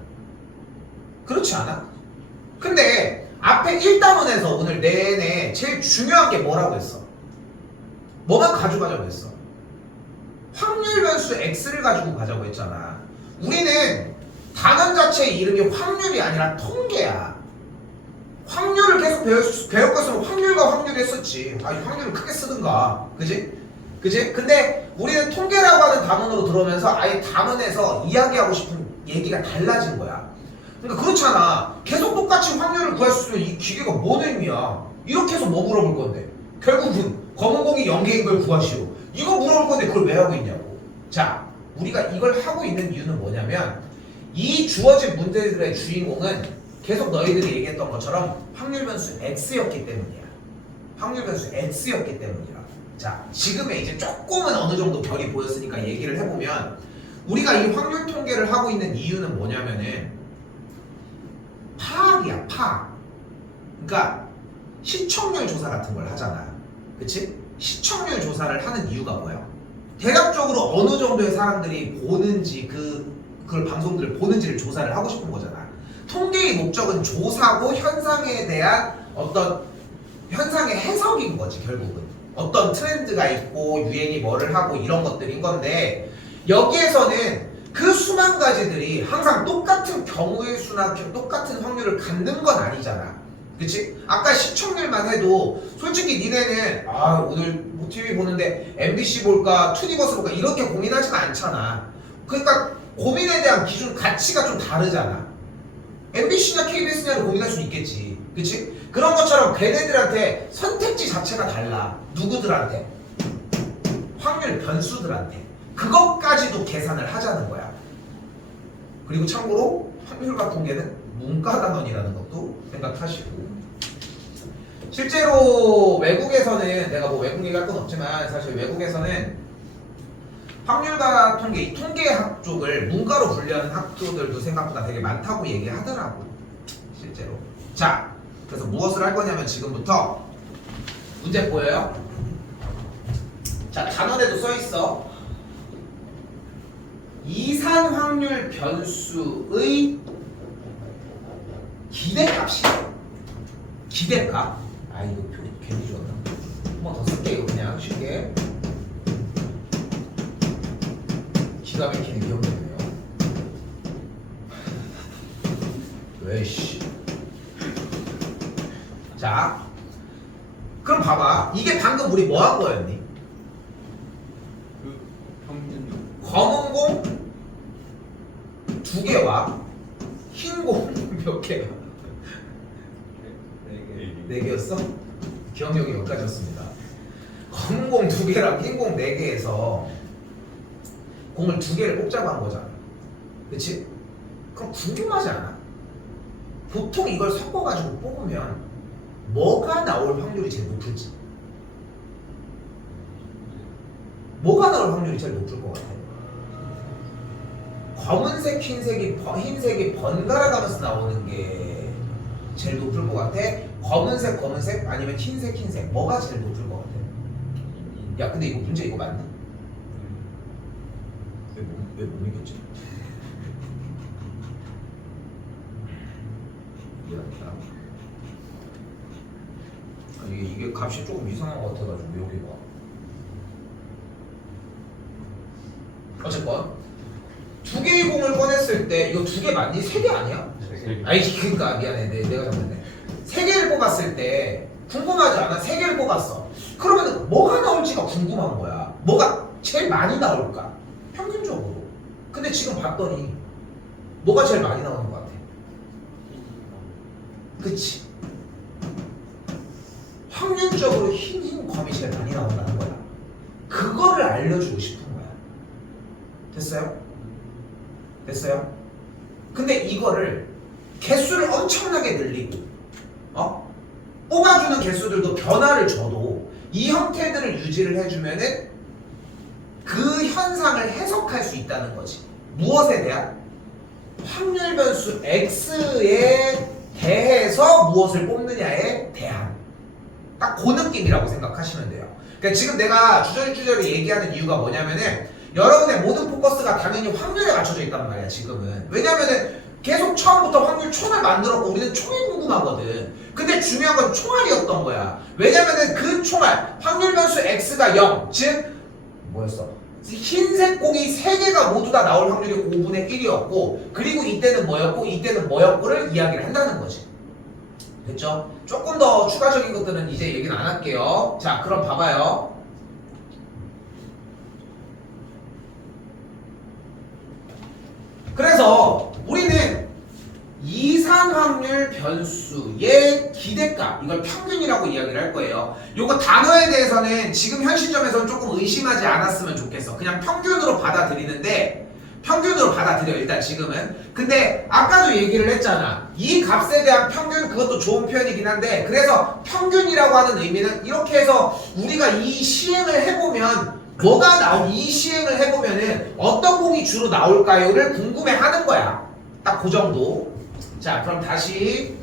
그렇지 않아? 근데 앞에 1단원에서 오늘 내내 제일 중요한 게 뭐라고 했어? 뭐만 가져가자고 했어? 확률 변수 X를 가지고 가자고 했잖아. 우리는 단원 자체의 이름이 확률이 아니라 통계야. 확률을 계속 배웠으면 확률과 확률 했었지. 확률을 크게 쓰든가. 그지? 근데 우리는 통계라고 하는 단원으로 들어오면서 아예 단원에서 이야기하고 싶은 얘기가 달라진 거야. 그러니까 그렇잖아. 계속 똑같이 확률을 구할 수 있으면 이 기계가 뭔 의미야? 이렇게 해서 뭐 물어볼 건데? 결국은 검은 공이 0개인 걸 구하시오. 이거 물어볼 건데 그걸 왜 하고 있냐고. 자, 우리가 이걸 하고 있는 이유는 뭐냐면 이 주어진 문제들의 주인공은 계속 너희들이 얘기했던 것처럼 확률 변수 X였기 때문이야. 확률 변수 X였기 때문이야. 자, 지금의 이제 조금은 어느 정도 결이 보였으니까 얘기를 해보면 우리가 이 확률 통계를 하고 있는 이유는 뭐냐면은 파악이야, 파악. 그러니까 시청률 조사 같은 걸 하잖아. 그치? 시청률 조사를 하는 이유가 뭐야? 대략적으로 어느 정도의 사람들이 보는지 그걸 방송들을 보는지를 조사를 하고 싶은 거잖아. 통계의 목적은 조사고 현상에 대한 어떤 현상의 해석인 거지. 결국은 어떤 트렌드가 있고 유행이 뭐를 하고 이런 것들인 건데 여기에서는 그 수만 가지들이 항상 똑같은 경우의 수나 똑같은 확률을 갖는 건 아니잖아. 그치? 아까 시청률만 해도 솔직히 니네는 오늘 뭐 TV 보는데 MBC 볼까 2D버스 볼까 이렇게 고민하지는 않잖아. 그러니까 고민에 대한 기준 가치가 좀 다르잖아. MBC냐 KBS냐를 고민할 수 있겠지. 그치? 그런 것처럼 걔네들한테 선택지 자체가 달라. 누구들한테? 확률 변수들한테. 그것까지도 계산을 하자는 거야. 그리고 참고로 확률과 통계는 문과단원이라는 것도 생각하시고, 실제로 외국에서는, 내가 뭐 외국 얘기할 건 없지만 사실 외국에서는 확률과 통계, 이 통계학 쪽을 문과로 분류하는 학교들도 생각보다 되게 많다고 얘기하더라고, 실제로. 자, 그래서 무엇을 할 거냐면 지금부터 문제 보여요? 자, 단원에도 써 있어. 이산 확률 변수의 기대값이야. 기대값. 아, 이거 표 괜히 줬나? 한 번 더 쓸게. 이거 그냥 쉽게. 기가 막히는 기억력이네요. 왜씨. 자, 그럼 봐봐. 이게 방금 우리 뭐 한 거였니? 그 평균. 검은 공 2개와 흰 공 몇 개야? 4개였어? 기억력이 여기까지였습니다. 검은 공 2개랑 흰 공 4개에서 공을 2개를 뽑자고 한 거잖아. 그치? 그럼 궁금하지 않아? 보통 이걸 섞어가지고 뽑으면 뭐가 나올 확률이 제일 높을지. 뭐가 나올 확률이 제일 높을 것 같아? 검은색, 흰색이 번갈아 가면서 나오는 게 제일 높을 것 같아? 검은색 아니면 흰색 뭐가 제일 높을 것 같아? 야, 근데 이거 문제 이거 맞니? 왜 못 이겼지? 미안합니다. 이게 값이 조금 이상한 것 같아가지고 여기가. 어쨌건 2개의 공을 꺼냈을 때 이거 2개 맞니? 3개 아니야? 아니 그러니까 미안해 내가 잘못했네. 3개를 뽑았을 때 궁금하지 않아? 3개를 뽑았어. 그러면 뭐가 나올지가 궁금한 거야. 뭐가 제일 많이 나올까? 평균적으로. 근데 지금 봤더니 뭐가 제일 많이 나오는 것 같아? 그치? 확률적으로 흰 검이 제일 많이 나온다는 거야. 그거를 알려주고 싶은 거야. 됐어요? 됐어요? 근데 이거를 개수를 엄청나게 늘리고 뽑아주는 개수들도 변화를 줘도 이 형태들을 유지를 해주면은 그 현상을 해석할 수 있다는 거지. 무엇에 대한? 확률 변수 x에 대해서 무엇을 뽑느냐에 대한. 딱 그 느낌이라고 생각하시면 돼요. 그러니까 지금 내가 주저리 얘기하는 이유가 뭐냐면은 여러분의 모든 포커스가 당연히 확률에 맞춰져 있단 말이야 지금은. 왜냐면은 계속 처음부터 확률 총을 만들었고 우리는 총이 궁금하거든. 근데 중요한 건 총알이었던 거야. 왜냐면은 그 총알 확률 변수 x가 0, 즉 뭐였어? 흰색 공이 3개가 모두 다 나올 확률이 5분의 1이었고 그리고 이때는 뭐였고 이때는 뭐였고를 이야기를 한다는 거지. 됐죠? 조금 더 추가적인 것들은 이제 얘기는 안 할게요. 자, 그럼 봐봐요. 그래서 우리는 이산 확률 변수의 기대값, 이걸 평균이라고 이야기를 할 거예요. 요거 단어에 대해서는 지금 현 시점에서는 조금 의심하지 않았으면 좋겠어. 그냥 평균으로 받아들이는데 평균으로 받아들여 일단 지금은. 근데 아까도 얘기를 했잖아. 이 값에 대한 평균, 그것도 좋은 표현이긴 한데 그래서 평균이라고 하는 의미는 이렇게 해서 우리가 이 시행을 해보면 뭐가 이 시행을 해보면은 어떤 공이 주로 나올까요를 궁금해하는 거야. 딱 그 정도. 자, 그럼 다시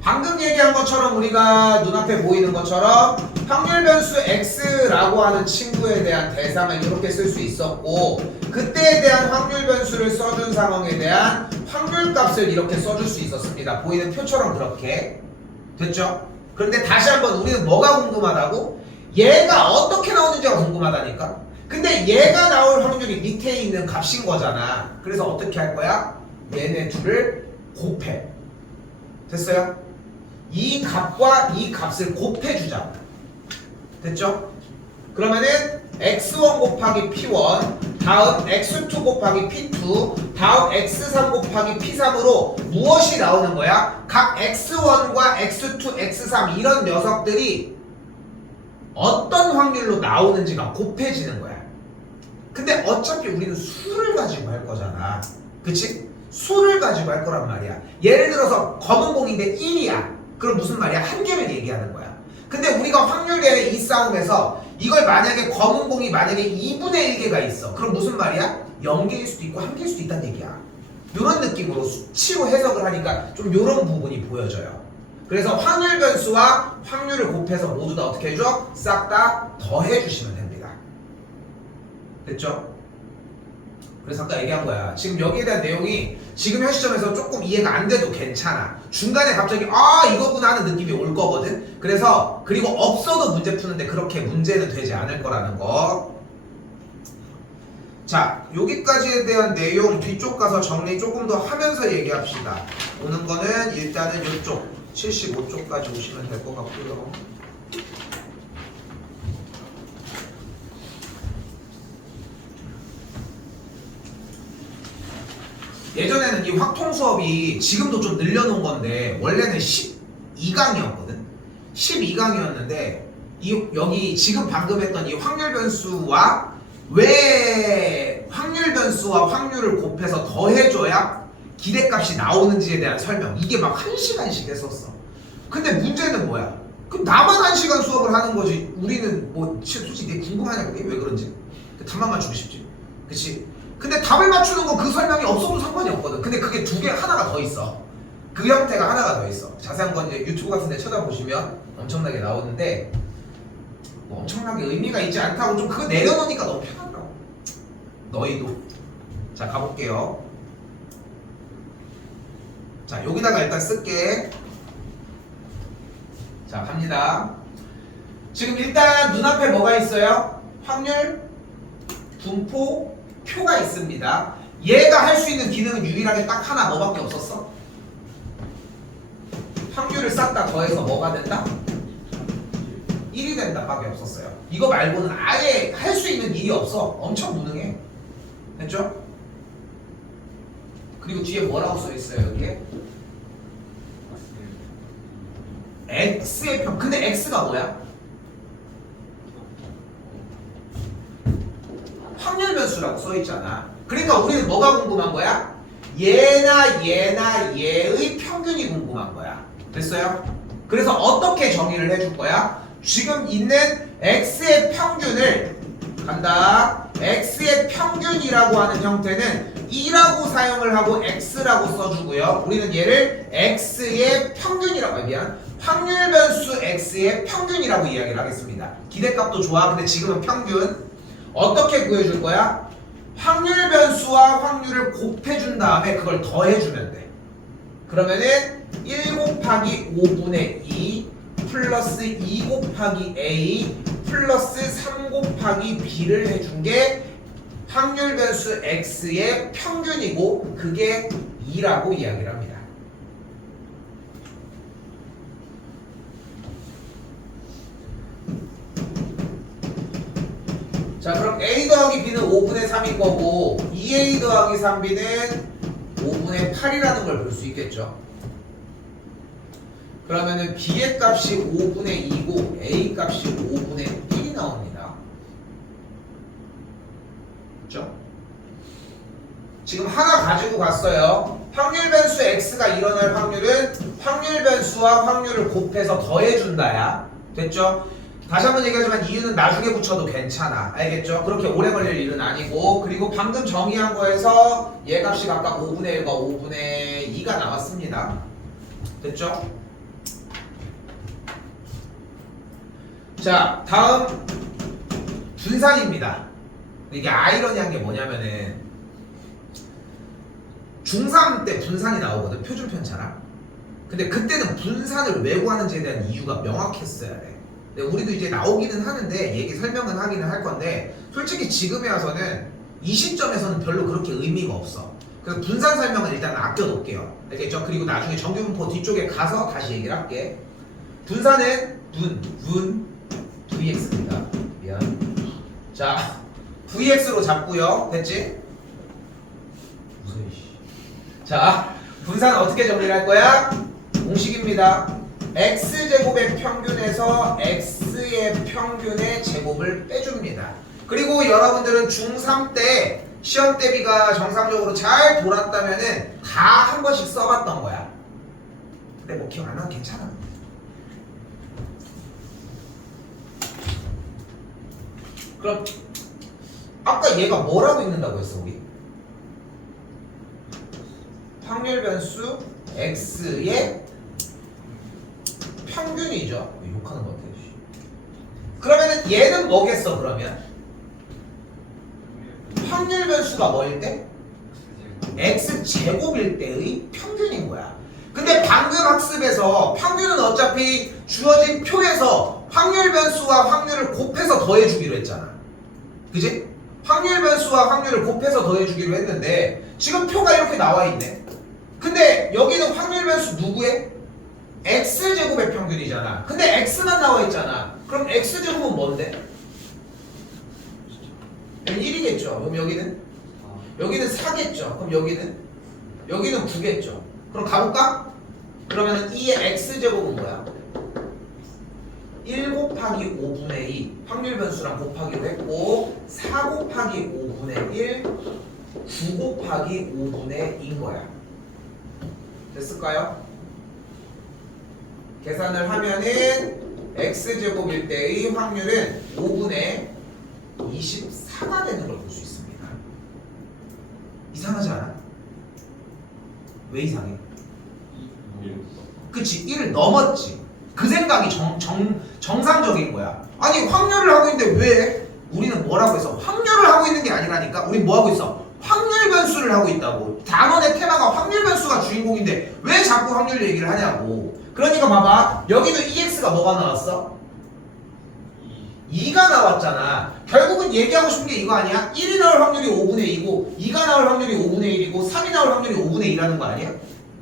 방금 얘기한 것처럼 우리가 눈앞에 보이는 것처럼 확률 변수 x라고 하는 친구에 대한 대상을 이렇게 쓸 수 있었고 그때에 대한 확률 변수를 써준 상황에 대한 확률값을 이렇게 써줄 수 있었습니다. 보이는 표처럼 그렇게. 됐죠? 그런데 다시 한번 우리는 뭐가 궁금하다고? 얘가 어떻게 나오는지가 궁금하다니까? 근데 얘가 나올 확률이 밑에 있는 값인 거잖아. 그래서 어떻게 할 거야? 얘네 둘을 곱해. 됐어요? 이 값과 이 값을 곱해주자. 됐죠? 그러면은 x1 곱하기 p1 다음 x2 곱하기 p2 다음 x3 곱하기 p3으로 무엇이 나오는 거야? 각 x1과 x2, x3 이런 녀석들이 어떤 확률로 나오는지가 곱해지는 거야. 근데 어차피 우리는 수를 가지고 할 거잖아. 그치? 수를 가지고 할 거란 말이야. 예를 들어서 검은 공인데 1이야. 그럼 무슨 말이야? 한 개를 얘기하는 거야. 근데 우리가 확률 대회 이 싸움에서 이걸 만약에 검은 공이 만약에 2분의 1개가 있어. 그럼 무슨 말이야? 0개일 수도 있고 1개일 수도 있다는 얘기야. 이런 느낌으로 수치로 해석을 하니까 좀 이런 부분이 보여져요. 그래서 확률 변수와 확률을 곱해서 모두 다 어떻게 해줘? 싹 다 더해 주시면 됩니다. 됐죠? 그래서 아까 얘기한 거야. 지금 여기에 대한 내용이 지금 현 시점에서 조금 이해가 안 돼도 괜찮아. 중간에 갑자기 이거구나 하는 느낌이 올 거거든. 그래서 그리고 없어도 문제 푸는데 그렇게 문제는 되지 않을 거라는 거. 자, 여기까지에 대한 내용 뒤쪽 가서 정리 조금 더 하면서 얘기합시다. 오는 거는 일단은 이쪽 75쪽까지 오시면 될 것 같고요. 예전에는 이 확통 수업이 지금도 좀 늘려놓은 건데 원래는 12강이었거든. 12강이었는데 여기 지금 방금 했던 이 확률 변수와 왜 확률 변수와 확률을 곱해서 더해줘야 기대값이 나오는지에 대한 설명, 이게 막 1시간씩 했었어. 근데 문제는 뭐야? 그럼 나만 1시간 수업을 하는 거지. 우리는 뭐 솔직히 되게 궁금하냐 그게 왜 그런지. 답만 맞추고 싶지. 그치? 근데 답을 맞추는 거 그 설명이 없어도 상관이 없거든. 근데 그게 두 개 하나가 더 있어. 그 형태가 하나가 더 있어. 자세한 건 이제 유튜브 같은 데 찾아보시면 엄청나게 나오는데 뭐 엄청나게 의미가 있지 않다고 좀 그거 내려놓으니까 너무 편하더라고. 너희도. 자, 가볼게요. 자, 여기다가 일단 쓸게. 자, 갑니다. 지금 일단 눈앞에 뭐가 있어요? 확률, 분포, 표가 있습니다. 얘가 할 수 있는 기능은 유일하게 딱 하나, 뭐밖에 없었어? 확률을 싹 다 더해서 뭐가 된다? 1이 된다 밖에 없었어요. 이거 말고는 아예 할 수 있는 일이 없어. 엄청 무능해. 됐죠? 그리고 뒤에 뭐라고 써있어요 여기에? x의 평. 근데 x가 뭐야? 확률 변수라고 써있잖아. 그러니까 우리는 뭐가 궁금한 거야? 얘나 얘의 평균이 궁금한 거야. 됐어요? 그래서 어떻게 정의를 해줄 거야? 지금 있는 x의 평균을 간다. x의 평균이라고 하는 형태는 2라고 사용을 하고 x라고 써주고요. 우리는 얘를 x의 평균이라고 확률 변수 x의 평균이라고 이야기를 하겠습니다. 기대값도 좋아. 근데 지금은 평균. 어떻게 구해줄 거야? 확률 변수와 확률을 곱해준 다음에 그걸 더해주면 돼. 그러면은 1 곱하기 5분의 2 플러스 2 곱하기 a 플러스 3 곱하기 b를 해준 게 확률 변수 x의 평균이고 그게 2라고 이야기를 합니다. 자, 그럼 a 더하기 b는 5분의 3인 거고 2a 더하기 3b는 5분의 8이라는 걸 볼 수 있겠죠. 그러면은 b의 값이 5분의 2고 a 값이 5분의 1이 나옵니다. 그렇죠? 지금 하나 가지고 갔어요. 확률 변수 x가 일어날 확률은 확률 변수와 확률을 곱해서 더해준다야. 됐죠? 다시 한번 얘기하지만 이유는 나중에 붙여도 괜찮아. 알겠죠? 그렇게 오래 걸릴 일은 아니고. 그리고 방금 정의한 거에서 얘 값이 각각 5분의 1과 5분의 2가 나왔습니다. 됐죠? 자, 다음 분산입니다. 이게 아이러니한 게 뭐냐면은 중3 때 분산이 나오거든. 표준 편차랑. 근데 그때는 분산을 왜 구하는지에 대한 이유가 명확했어야 돼. 근데 우리도 이제 나오기는 하는데 얘기 설명은 하기는 할 건데 솔직히 지금에 와서는 이 시점에서는 별로 그렇게 의미가 없어. 그래서 분산 설명은 일단 아껴놓을게요. 알겠죠? 그리고 나중에 정규분포 뒤쪽에 가서 다시 얘기를 할게. 분산은 vx입니다. 미안. 자, VX로 잡고요. 됐지? 무슨 자, 분산 어떻게 정리할 거야? 공식입니다. x제곱의 평균에서 x의 평균의 제곱을 빼줍니다. 그리고 여러분들은 중3 때 시험 대비가 정상적으로 잘 돌았다면은 다 한 번씩 써봤던 거야. 근데 뭐 기억 안 나면 괜찮아. 그럼 아까 얘가 뭐라고 읽는다고 했어 우리? 확률 변수 x의 평균이죠. 욕하는 것 같아. 그러면은 얘는 뭐겠어 그러면? 확률 변수가 뭐일 때? x제곱일 때의 평균인 거야. 근데 방금 학습에서 평균은 어차피 주어진 표에서 확률 변수와 확률을 곱해서 더해주기로 했잖아. 그지? 확률 변수와 확률을 곱해서 더해주기로 했는데 지금 표가 이렇게 나와 있네. 근데 여기는 확률 변수 누구의? x제곱의 평균이잖아. 근데 x만 나와 있잖아. 그럼 x제곱은 뭔데? 1이겠죠. 그럼 여기는? 여기는 4겠죠. 그럼 여기는? 여기는 9겠죠. 그럼 가볼까? 그러면은 2의 x제곱은 뭐야? 1 곱하기 5분의 2 확률 변수랑 곱하기로 했고 4 곱하기 5분의 1 9 곱하기 5분의 2인 거야. 됐을까요? 계산을 하면은 x제곱일 때의 확률은 5분의 24가 되는 걸 볼 수 있습니다. 이상하지 않아? 왜 이상해? 그치, 1을 넘었지. 그 생각이 정상적인 거야. 아니 확률을 하고 있는데 왜 우리는 뭐라고 했어? 확률을 하고 있는 게 아니라니까. 우린 뭐 하고 있어? 확률 변수를 하고 있다고. 단원의 테마가 확률 변수가 주인공인데 왜 자꾸 확률 얘기를 하냐고. 그러니까 봐봐, 여기는 EX가 뭐가 나왔어? 2가 나왔잖아. 결국은 얘기하고 싶은 게 이거 아니야? 1이 나올 확률이 5분의 2고 2가 나올 확률이 5분의 1이고 3이 나올 확률이 5분의 2라는 거 아니야?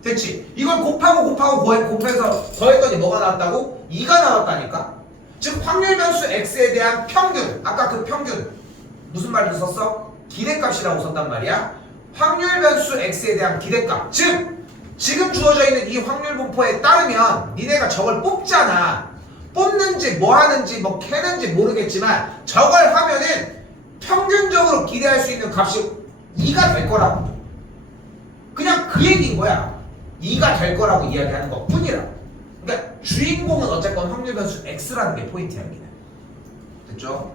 됐지? 이걸 곱해서 더했더니 뭐가 나왔다고? 2가 나왔다니까? 즉 확률 변수 x에 대한 평균, 아까 그 평균 무슨 말로 썼어? 기대값이라고 썼단 말이야. 확률 변수 x에 대한 기대값, 즉 지금 주어져 있는 이 확률 분포에 따르면 니네가 저걸 뽑잖아. 뽑는지 뭐 하는지 뭐 캐는지 모르겠지만 저걸 하면은 평균적으로 기대할 수 있는 값이 2가 될 거라고. 그냥 그 얘기인 거야. 2가 될 거라고 이야기하는 것 뿐이라. 그러니까 주인공은 어쨌건 확률 변수 x라는 게 포인트야 여기는. 됐죠?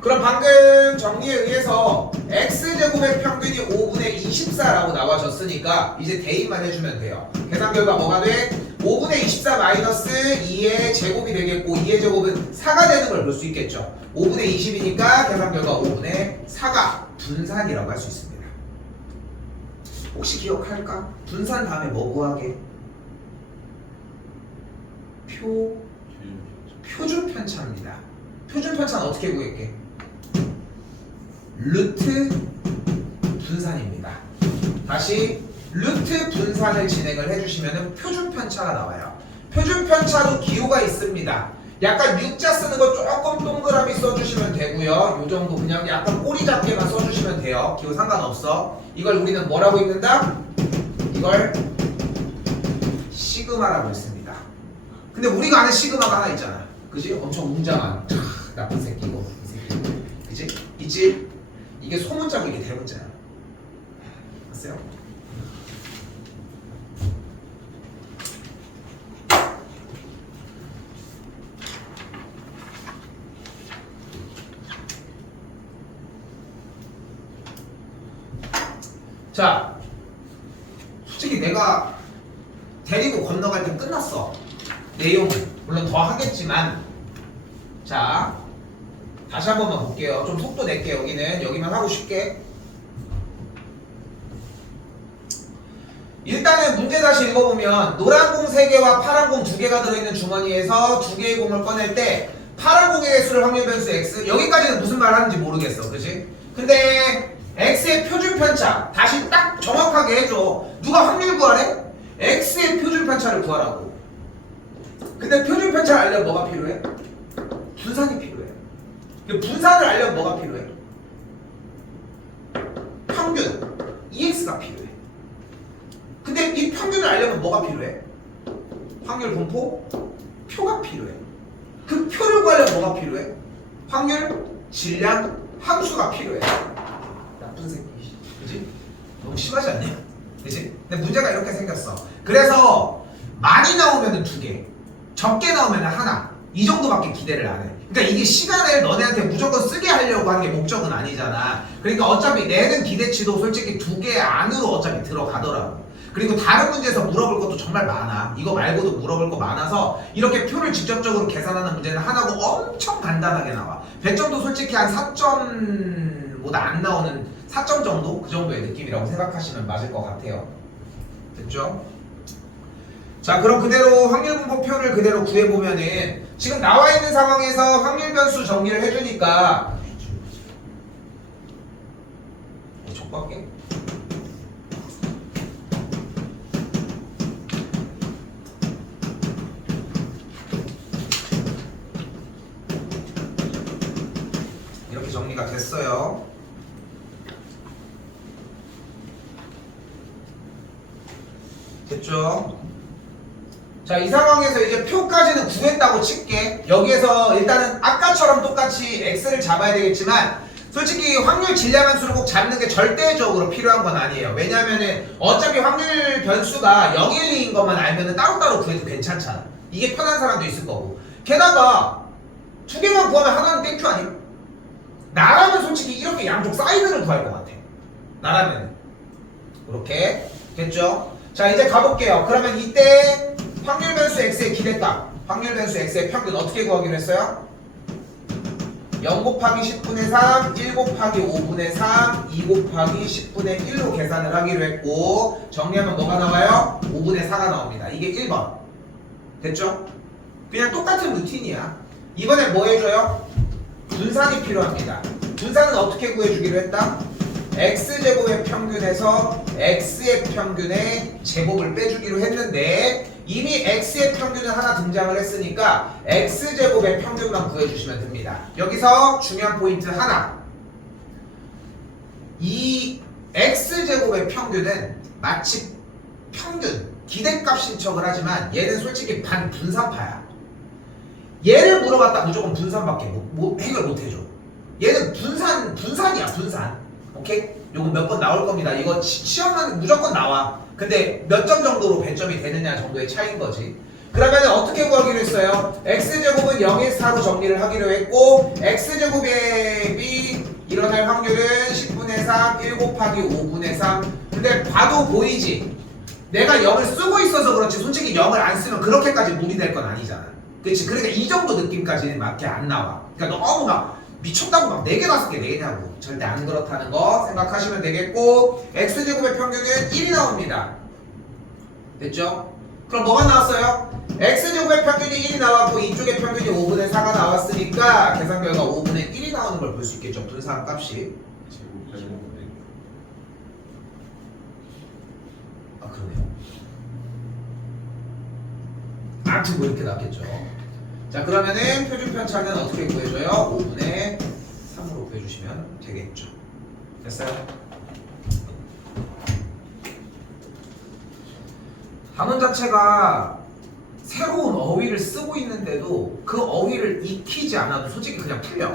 그럼 방금 정리에 의해서 x제곱의 평균이 5분의 24라고 나와졌으니까 이제 대입만 해주면 돼요. 계산 결과 뭐가 돼? 5분의 24 마이너스 2의 제곱이 되겠고 2의 제곱은 4가 되는 걸 볼 수 있겠죠. 5분의 20이니까 계산 결과 5분의 4가 분산이라고 할 수 있습니다. 혹시 기억할까? 분산 다음에 뭐 구하게? 표준 편차입니다. 표준 편차는 어떻게 구할게? 루트 분산입니다. 다시 루트 분산을 진행을 해주시면 표준 편차가 나와요. 표준 편차도 기호가 있습니다. 약간 U자 쓰는 거 조금 동그라미 써주시면 되고요. 요 정도 그냥 약간 꼬리 잡게만 써주시면 돼요. 기호 상관없어. 이걸 우리는 뭐라고 읽는다? 이걸 시그마라고 읽습니다. 근데 우리가 아는 시그마가 하나 있잖아. 그지? 엄청 웅장한 나쁜 새끼고 이 새끼. 그지? 있지? 이게 소문자고 이게 대문자야. 봤어요? 자, 솔직히 내가 데리고 건너갈 땐 끝났어. 내용 물론 더 하겠지만, 자 다시 한 번만 볼게요. 좀 속도 낼게. 여기만 하고 쉽게. 일단은 문제 다시 읽어보면 노란 공 3개와 파란 공 2개가 들어있는 주머니에서 2개의 공을 꺼낼 때 파란 공의 개수를 확률 변수 x, 여기까지는 무슨 말 하는지 모르겠어. 그치? 근데 x의 표준 편차 다시 딱 정확하게 해줘. 누가 확률 구하래? x의 표준 편차를 구하라고. 근데 표준 편차를 알려면 뭐가 필요해? 분산이 필요해. 분산을 알려면 뭐가 필요해? EX가 필요해. 근데 이 평균을 알려면 뭐가 필요해? 확률 분포 표가 필요해. 그 표를 구하려면 뭐가 필요해? 확률, 질량, 함수가 필요해. 나쁜 새끼. 그지? 너무 심하지 않냐? 그지? 근데 문제가 이렇게 생겼어. 그래서 많이 나오면은 2개, 적게 나오면은 하나. 이 정도밖에 기대를 안 해. 그러니까 이게 시간을 너네한테 무조건 쓰게 하려고 하는 게 목적은 아니잖아. 그러니까 어차피 내는 기대치도 솔직히 2개 안으로 어차피 들어가더라고. 그리고 다른 문제에서 물어볼 것도 정말 많아. 이거 말고도 물어볼 거 많아서 이렇게 표를 직접적으로 계산하는 문제는 하나고 엄청 간단하게 나와. 100점도 솔직히 한 4점보다 안 나오는 4점 정도? 그 정도의 느낌이라고 생각하시면 맞을 것 같아요. 됐죠? 자, 그럼 그대로 확률 분포표를 그대로 구해보면은 지금 나와 있는 상황에서 확률 변수 정리를 해주니까 족박게 이렇게 정리가 됐어요. 됐죠? 자, 이 상황에서 이제 표까지는 구했다고 칠게. 여기에서 일단은 아까처럼 똑같이 x를 잡아야 되겠지만 솔직히 확률 질량 함수를 꼭 잡는 게 절대적으로 필요한 건 아니에요. 왜냐면은 어차피 확률 변수가 0, 1, 2인 것만 알면은 따로따로 구해도 괜찮잖아. 이게 편한 사람도 있을 거고. 게다가 2개만 구하면 하나는 땡큐 아니야? 나라면 솔직히 이렇게 양쪽 사이드를 구할 것 같아. 나라면 이렇게 됐죠? 자, 이제 가볼게요. 그러면 이때 확률 변수 x의 기대값, 확률 변수 x의 평균 어떻게 구하기로 했어요? 0 곱하기 10분의 3, 1 곱하기 5분의 3, 2 곱하기 10분의 1로 계산을 하기로 했고 정리하면 뭐가 나와요? 5분의 4가 나옵니다. 이게 1번. 됐죠? 그냥 똑같은 루틴이야. 이번에 뭐 해줘요? 분산이 필요합니다. 분산은 어떻게 구해주기로 했다? x제곱의 평균에서 x의 평균의 제곱을 빼주기로 했는데 이미 x의 평균은 하나 등장을 했으니까 x제곱의 평균만 구해주시면 됩니다. 여기서 중요한 포인트 하나, 이 x제곱의 평균은 마치 평균, 기대값 신청을 하지만 얘는 솔직히 반분산파야. 얘를 물어봤다 무조건 분산밖에 해결 못해줘. 얘는 분산이야 분산. 오케이? 요거 몇 번 나올 겁니다. 이거 시험은 무조건 나와. 근데 몇 점 정도로 배점이 되느냐 정도의 차이인 거지. 그러면 어떻게 구하기로 했어요? x제곱은 0에서 4로 정리를 하기로 했고 x제곱의 일어날 확률은 10분의 3, 1 곱하기 5분의 3. 근데 봐도 보이지? 내가 0을 쓰고 있어서 그렇지 솔직히 0을 안 쓰면 그렇게까지 무리될 건 아니잖아. 그렇지? 그러니까 이 정도 느낌까지는 맞게 안 나와. 그러니까 너무 막 미쳤다고 막 4개 5개 내냐고 절대 안 그렇다는 거 생각하시면 되겠고 x제곱의 평균은 1이 나옵니다. 됐죠? 그럼 뭐가 나왔어요? x제곱의 평균이 1이 나왔고 이쪽의 평균이 5분의 4가 나왔으니까 계산 결과 5분의 1이 나오는 걸 볼 수 있겠죠. 분산 값이. 아 그러네요. 아무튼 뭐 이렇게 나왔겠죠. 자 그러면은 표준 편차는 어떻게 구해줘요? 5분의 3으로 구해주시면 되겠죠. 됐어요? 단원 자체가 새로운 어휘를 쓰고 있는데도 그 어휘를 익히지 않아도 솔직히 그냥 풀려.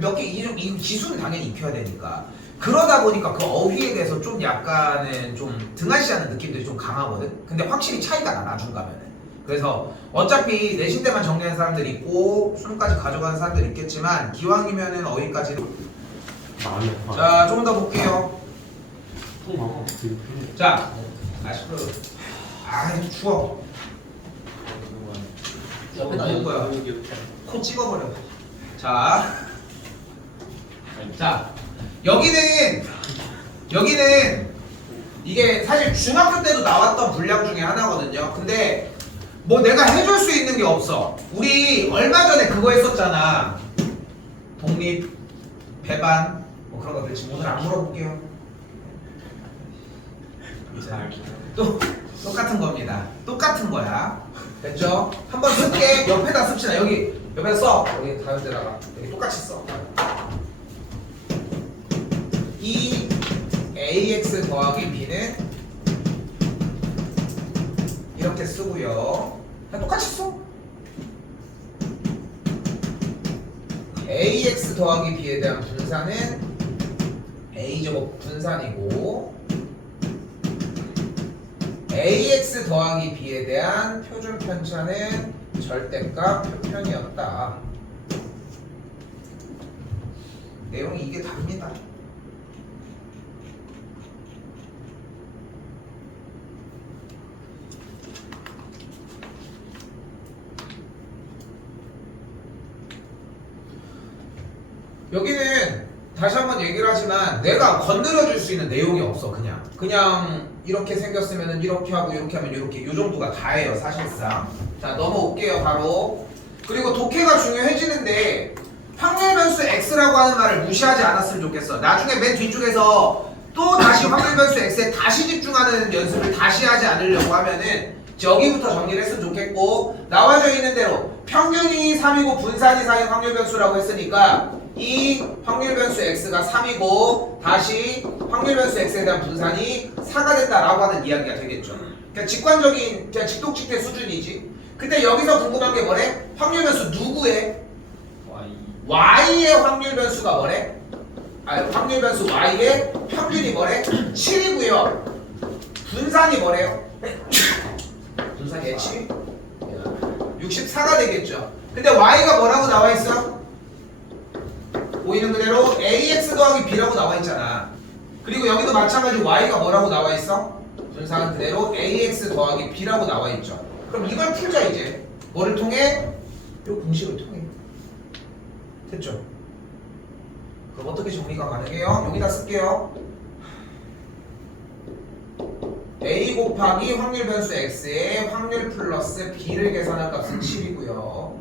몇 개 이 기술은 당연히 익혀야 되니까. 그러다 보니까 그 어휘에 대해서 좀 약간은 좀 등한시하는 느낌들이 좀 강하거든. 근데 확실히 차이가 나 나중 가면은. 그래서 어차피 내신 때만 정리하는 사람들 있고 수능까지 가져가는 사람들 있겠지만 기왕이면은 어휘까지는 자 조금 더 볼게요. 자 아 추워. 옆에다 놓을 거야. 코 찍어버려. 자 여기는 이게 사실 중학교 때도 나왔던 분량 중에 하나거든요. 근데 뭐 내가 해줄 수 있는 게 없어. 우리 얼마 전에 그거 했었잖아. 독립, 배반 뭐 그런 것들 지금 오늘 안 물어볼게요. 또 똑같은 겁니다. 똑같은 거야. 됐죠? 한번 쓸게. 옆에다 씁시다. 여기 옆에다 써. 여기 다른 데다가 여기 똑같이 써. E ax 더하기 b는 이렇게 쓰고요. 그냥 똑같이 써. ax 더하기 b에 대한 분산은 a제곱 분산이고 ax 더하기 b에 대한 표준 편차는 절대값 표편이었다. 내용이 이게 답니다. 여기는 다시 한번 얘기를 하지만 내가 건드려 줄 수 있는 내용이 없어. 그냥 이렇게 생겼으면 이렇게 하고 이렇게 하면 이렇게 요 정도가 다예요 사실상. 자 넘어올게요 바로. 그리고 독해가 중요해지는데 확률 변수 x라고 하는 말을 무시하지 않았으면 좋겠어. 나중에 맨 뒤쪽에서 또 다시 확률 변수 x에 다시 집중하는 연습을 다시 하지 않으려고 하면은 여기부터 정리를 했으면 좋겠고, 나와져 있는 대로 평균이 3이고 분산이 4인 확률 변수라고 했으니까 이 확률 변수 x가 3이고 다시 확률 변수 x에 대한 분산이 4가 된다라고 하는 이야기가 되겠죠. 그러니까 직관적인 그냥 직독직대 수준이지. 근데 여기서 궁금한 게 뭐래? 확률 변수 누구의? y의 확률 변수가 뭐래? 확률 변수 y의 평균이 뭐래? 7이고요. 분산이 뭐래요? 분산이 7? 64가 되겠죠. 근데 y가 뭐라고 나와 있어? 보이는 그대로 ax 더하기 b라고 나와 있잖아. 그리고 여기도 마찬가지로 y가 뭐라고 나와 있어? 분산은 그대로 ax 더하기 b라고 나와 있죠. 그럼 이걸 풀자 이제. 뭐를 통해? 이 공식을 통해. 됐죠? 그럼 어떻게 정리가 가능해요? 여기다 쓸게요. a 곱하기 확률 변수 x의 확률 플러스 b를 계산한 값은 7이고요.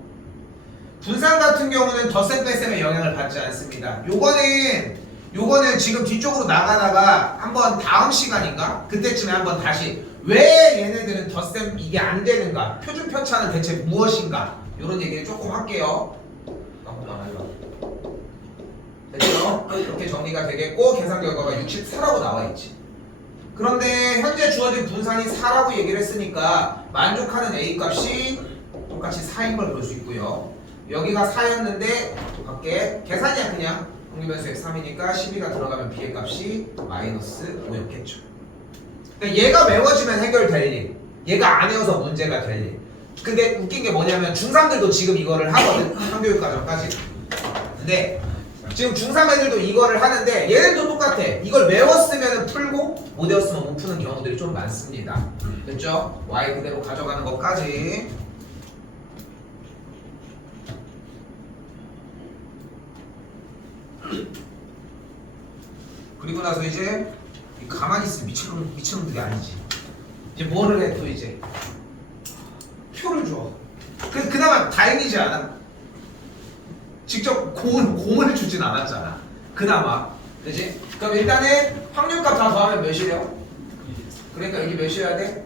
분산 같은 경우는 덧셈 뺄셈의 영향을 받지 않습니다. 요거는 지금 뒤쪽으로 나가다가 한번 다음 시간인가? 그때쯤에 한번 다시 왜 얘네들은 덧셈 이게 안 되는가? 표준 편차는 대체 무엇인가? 요런 얘기를 조금 할게요. 됐죠? 이렇게 정리가 되겠고 계산 결과가 64라고 나와 있지. 그런데 현재 주어진 분산이 4라고 얘기를 했으니까 만족하는 A 값이 똑같이 4인 걸 볼 수 있고요. 여기가 4였는데 밖에 계산이야 그냥. 확률 변수 x 3이니까 12가 들어가면 b의 값이 마이너스 5였겠죠. 그러니까 얘가 외워지면 해결될 일, 얘가 안 외워서 문제가 될 일. 근데 웃긴 게 뭐냐면 중3들도 지금 이거를 하거든. 한교육 과정까지. 근데 지금 중3 애들도 이거를 하는데 얘들도 똑같아. 이걸 외웠으면 풀고 못 외웠으면 못 푸는 경우들이 좀 많습니다. 됐죠? y 그대로 가져가는 것까지. 그리고 나서 이제 가만히 있으면 미친놈들이 아니지. 이제 뭐를 해 또 이제 표를 줘. 그나마 다행이지 않아? 직접 공을 주진 않았잖아. 그나마. 그지? 그럼 일단은 확률값 다 더하면 몇이래요? 그러니까 여기 몇이어야 돼?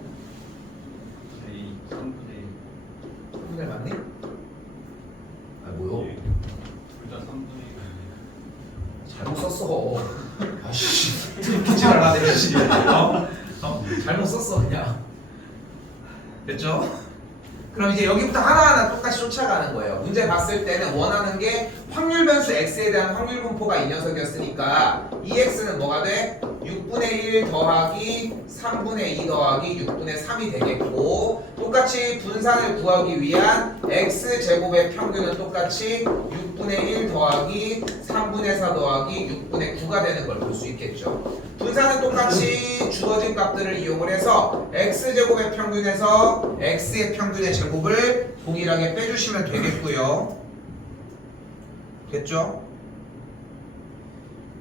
3분의 1 맞니? 뭐요? 둘다 3분의 1 잘못 썼어. 아씨, 듣지 말라 내가 씨. 잘못 썼어 그냥. 됐죠? 그럼 이제 여기부터 하나하나 똑같이 쫓아가는 거예요. 문제 봤을 때는 원하는 게 확률 변수 x에 대한 확률 분포가 이 녀석이었으니까 이 x는 뭐가 돼? 6분의 1 더하기 3분의 2 더하기 6분의 3이 되겠고, 똑같이 분산을 구하기 위한 x제곱의 평균은 똑같이 6분의 1 더하기 3분의 4 더하기 6분의 9가 되는 걸 볼 수 있겠죠. 분산은 똑같이 주어진 값들을 이용을 해서 x제곱의 평균에서 x의 평균의 제곱을 동일하게 빼주시면 되겠고요. 됐죠?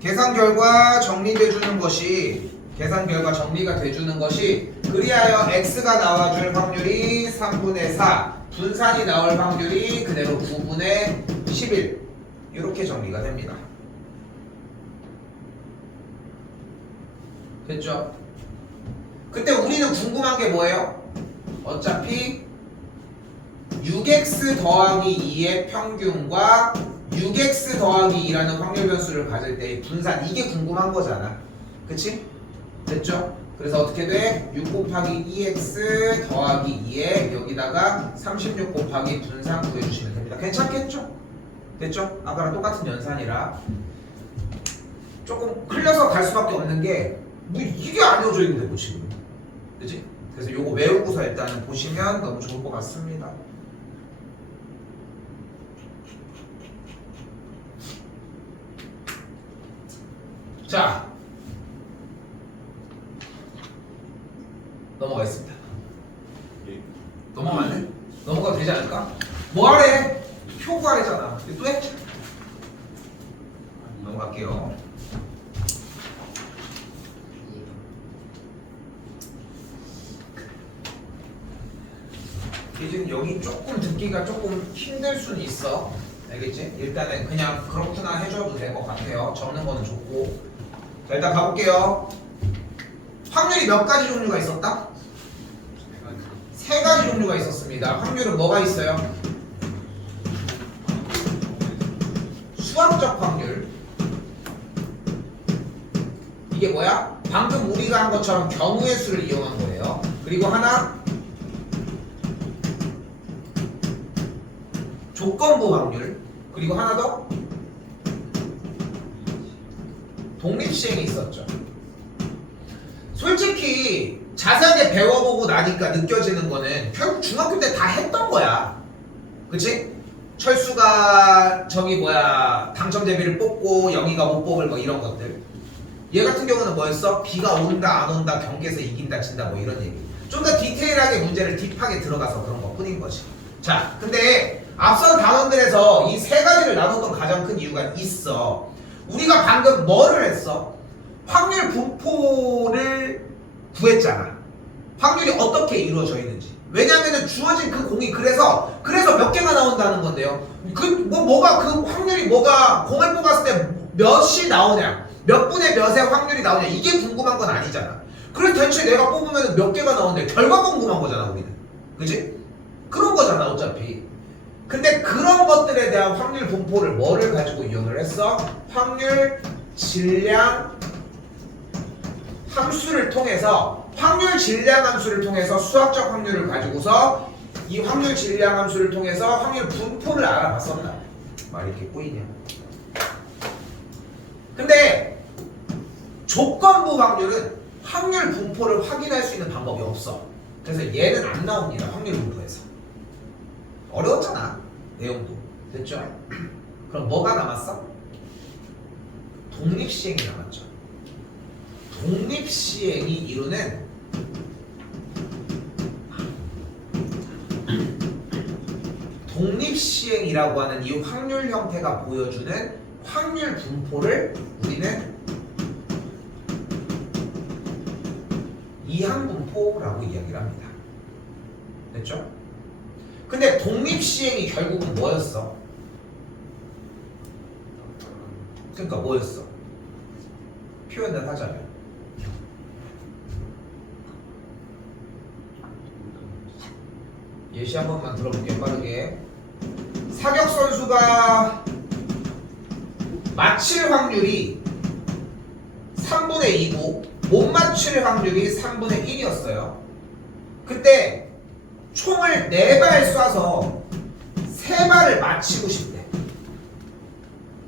계산 결과 정리가 돼주는 것이 그리하여 x가 나와줄 확률이 3분의 4, 분산이 나올 확률이 그대로 9분의 11 이렇게 정리가 됩니다. 됐죠? 그때 우리는 궁금한 게 뭐예요? 어차피 6x 더하기 2의 평균과 6x 더하기 2라는 확률 변수를 가질 때의 분산, 이게 궁금한 거잖아. 그치? 됐죠? 그래서 어떻게 돼? 6 곱하기 2x 더하기 2에 여기다가 36 곱하기 분상 구해주시면 됩니다. 괜찮겠죠? 됐죠? 아까랑 똑같은 연산이라 조금 흘려서 갈 수밖에 없는 게 뭐 이게 안 외워져 있는데 뭐 지금, 그치? 그래서 요거 외우고서 일단은 보시면 너무 좋을 것 같습니다. 자, 넘어가겠습니다. 예. 넘어갈래? 넘어가도 되지 않을까? 뭐 하래? 표구 하래잖아. 또 해? 넘어갈게요. 지금 여기 조금 듣기가 조금 힘들 수는 있어. 알겠지? 일단은 그냥 그렇구나 해줘도 될 것 같아요. 적는 거는 좋고. 자, 일단 가볼게요. 확률이 몇 가지 종류가 있었다? 세 가지 종류가 있었습니다. 확률은 뭐가 있어요? 수학적 확률. 이게 뭐야? 방금 우리가 한 것처럼 경우의 수를 이용한 거예요. 그리고 하나, 조건부 확률. 그리고 하나 더, 독립시행이 있었죠. 솔직히 자세하게 배워보고 나니까 느껴지는 거는 결국 중학교 때 다 했던 거야. 그치? 철수가 당첨 대비를 뽑고 영희가 못 뽑을 뭐 이런 것들. 얘 같은 경우는 뭐였어? 비가 온다 안 온다 경계에서 이긴다 진다 뭐 이런 얘기. 좀 더 디테일하게 문제를 딥하게 들어가서 그런 것 뿐인 거지. 자, 근데 앞선 단원들에서 이 세 가지를 나눴던 가장 큰 이유가 있어. 우리가 방금 뭐를 했어? 확률 분포를 구했잖아. 확률이 어떻게 이루어져 있는지. 왜냐면은 주어진 그 공이 그래서 몇 개가 나온다는 건데요. 그 확률이 공을 뽑았을 때 몇이 나오냐, 몇 분의 몇의 확률이 나오냐 이게 궁금한 건 아니잖아. 그래서 대체 내가 뽑으면 몇 개가 나오는데 결과가 궁금한 거잖아 우리는. 그지? 그런 거잖아 어차피. 근데 그런 것들에 대한 확률 분포를 뭐를 가지고 이용을 했어? 확률 질량 함수를 통해서 수학적 확률을 가지고서 이 확률 질량 함수를 통해서 확률 분포를 알아봤었나? 말이 이렇게 꼬이냐? 근데 조건부 확률은 확률 분포를 확인할 수 있는 방법이 없어. 그래서 얘는 안 나옵니다. 확률 분포에서. 어려웠잖아. 내용도. 됐죠? 그럼 뭐가 남았어? 독립시행이 남았죠. 독립시행이 이루는 독립시행이라고 하는 이 확률 형태가 보여주는 확률 분포를 우리는 이항분포라고 이야기를 합니다. 됐죠? 근데 독립시행이 결국은 뭐였어? 그러니까 뭐였어? 표현을 하자면 예시 한 번만 들어볼게요. 빠르게. 사격 선수가 맞힐 확률이 3분의 2고 못 맞힐 확률이 3분의 1이었어요. 그때 총을 4발 쏴서 3발을 맞히고 싶대.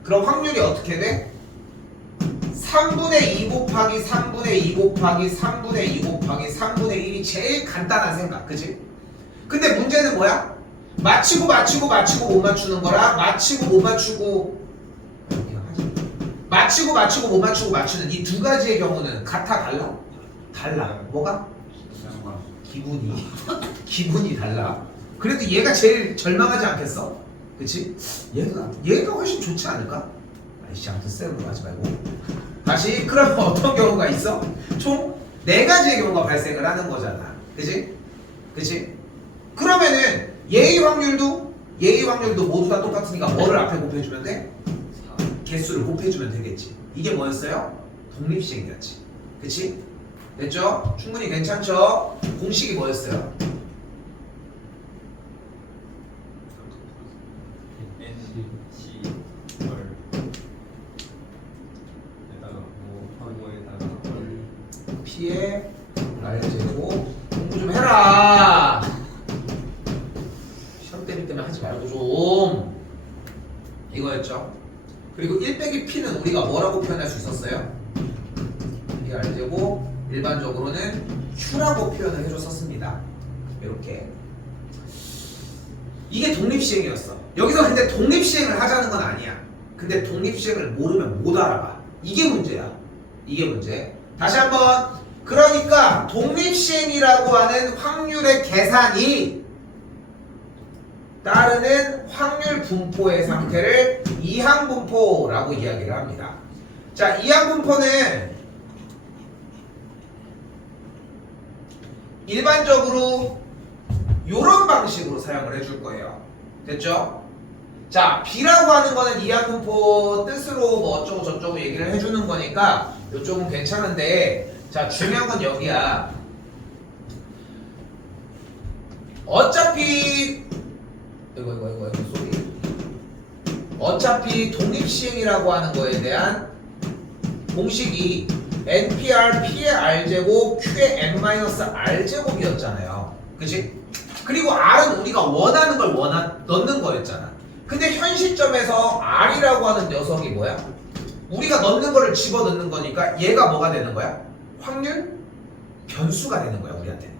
그럼 확률이 어떻게 돼? 3분의 2 곱하기 3분의 2 곱하기 3분의 2 곱하기 3분의 1이 제일 간단한 생각, 그치? 근데 문제는 뭐야? 맞히고 못 맞추는 거랑 맞히고 못 맞추고 못 맞추고 맞추는 이 두 가지의 경우는 같아 달라? 달라. 뭐가? 기분이 달라. 그래도 얘가 제일 절망하지 않겠어? 그치? 얘가 훨씬 좋지 않을까? 아이씨 아무튼 쎄는 거 하지 말고 다시. 그러면 어떤 경우가 있어? 총 4가지의 경우가 발생을 하는 거잖아. 그치? 그러면은 예의 확률도 모두 다 똑같으니까 뭐를 앞에 곱해주면 돼? 개수를 곱해주면 되겠지. 이게 뭐였어요? 독립시행이었지. 그치? 됐죠? 충분히 괜찮죠? 공식이 뭐였어요? 이거였죠. 그리고 1 빼기 p는 우리가 뭐라고 표현할 수 있었어요? R제곱 일반적으로는 Q라고 표현을 해줬었습니다. 이렇게. 이게 독립시행이었어. 여기서 근데 독립시행을 하자는 건 아니야. 근데 독립시행을 모르면 못 알아봐. 이게 문제야. 이게 문제. 다시 한번. 그러니까 독립시행이라고 하는 확률의 계산이 따르는 확률 분포의 상태를 이항분포라고 이야기를 합니다. 자, 이항분포는 일반적으로 이런 방식으로 사용을 해줄 거예요. 됐죠? 자, B라고 하는 거는 이항분포 뜻으로 뭐 어쩌고 저쩌고 얘기를 해주는 거니까 이쪽은 괜찮은데, 자, 중요한 건 여기야. 어차피 이거 소리. 어차피 독립시행이라고 하는 거에 대한 공식이 NPR P의 R제곱 Q의 N-R제곱이었잖아요. 그치? 그리고 R은 우리가 원하는 걸 넣는 거였잖아. 근데 현 시점에서 R이라고 하는 녀석이 뭐야? 우리가 넣는 거를 집어넣는 거니까 얘가 뭐가 되는 거야? 확률 변수가 되는 거야, 우리한테.